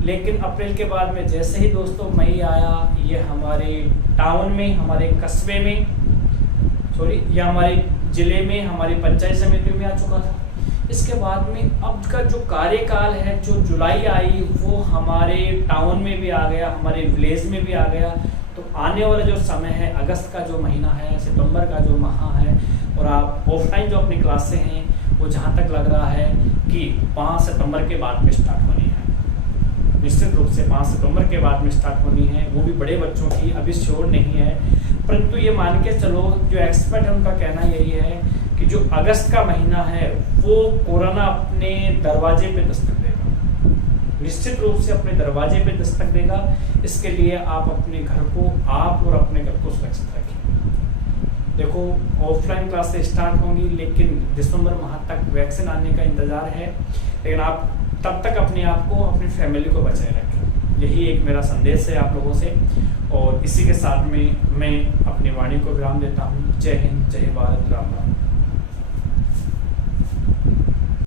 लेकिन अप्रैल के बाद में जैसे ही दोस्तों मई आया, ये हमारे टाउन में, हमारे कस्बे में, सॉरी या हमारे जिले में, हमारी पंचायत समिति में आ चुका था। इसके बाद में अब का जो कार्यकाल है, जो जुलाई आई, वो हमारे टाउन में भी आ गया, हमारे विलेज में भी आ गया। तो आने वाला जो समय है, अगस्त का जो महीना है, सितंबर का जो माह है, और आप ऑफलाइन जो अपनी क्लासें हैं वो जहाँ तक लग रहा है कि 5 सितंबर के बाद में स्टार्ट होनी है, निश्चित रूप से 5 सितंबर के बाद में स्टार्ट होनी है, वो भी बड़े बच्चों की, अभी श्योर नहीं है। परंतु ये मान के चलो, जो एक्सपर्ट है उनका कहना यही है कि जो अगस्त का महीना है वो कोरोना अपने दरवाजे पे दस्तक देगा, निश्चित रूप से अपने दरवाजे पे दस्तक देगा। इसके लिए आप अपने घर को, आप और अपने घर को सुरक्षित रखें। देखो ऑफलाइन क्लासेस स्टार्ट होंगी, लेकिन दिसंबर माह तक वैक्सीन आने का इंतजार है, लेकिन आप तब तक अपने आप को, अपनी फैमिली को बचाए रखें। यही एक मेरा संदेश है आप लोगों से। और इसी के साथ में मैं अपनी वाणी को विराम देता हूँ। जय हिंद, जय भारत, राम राम।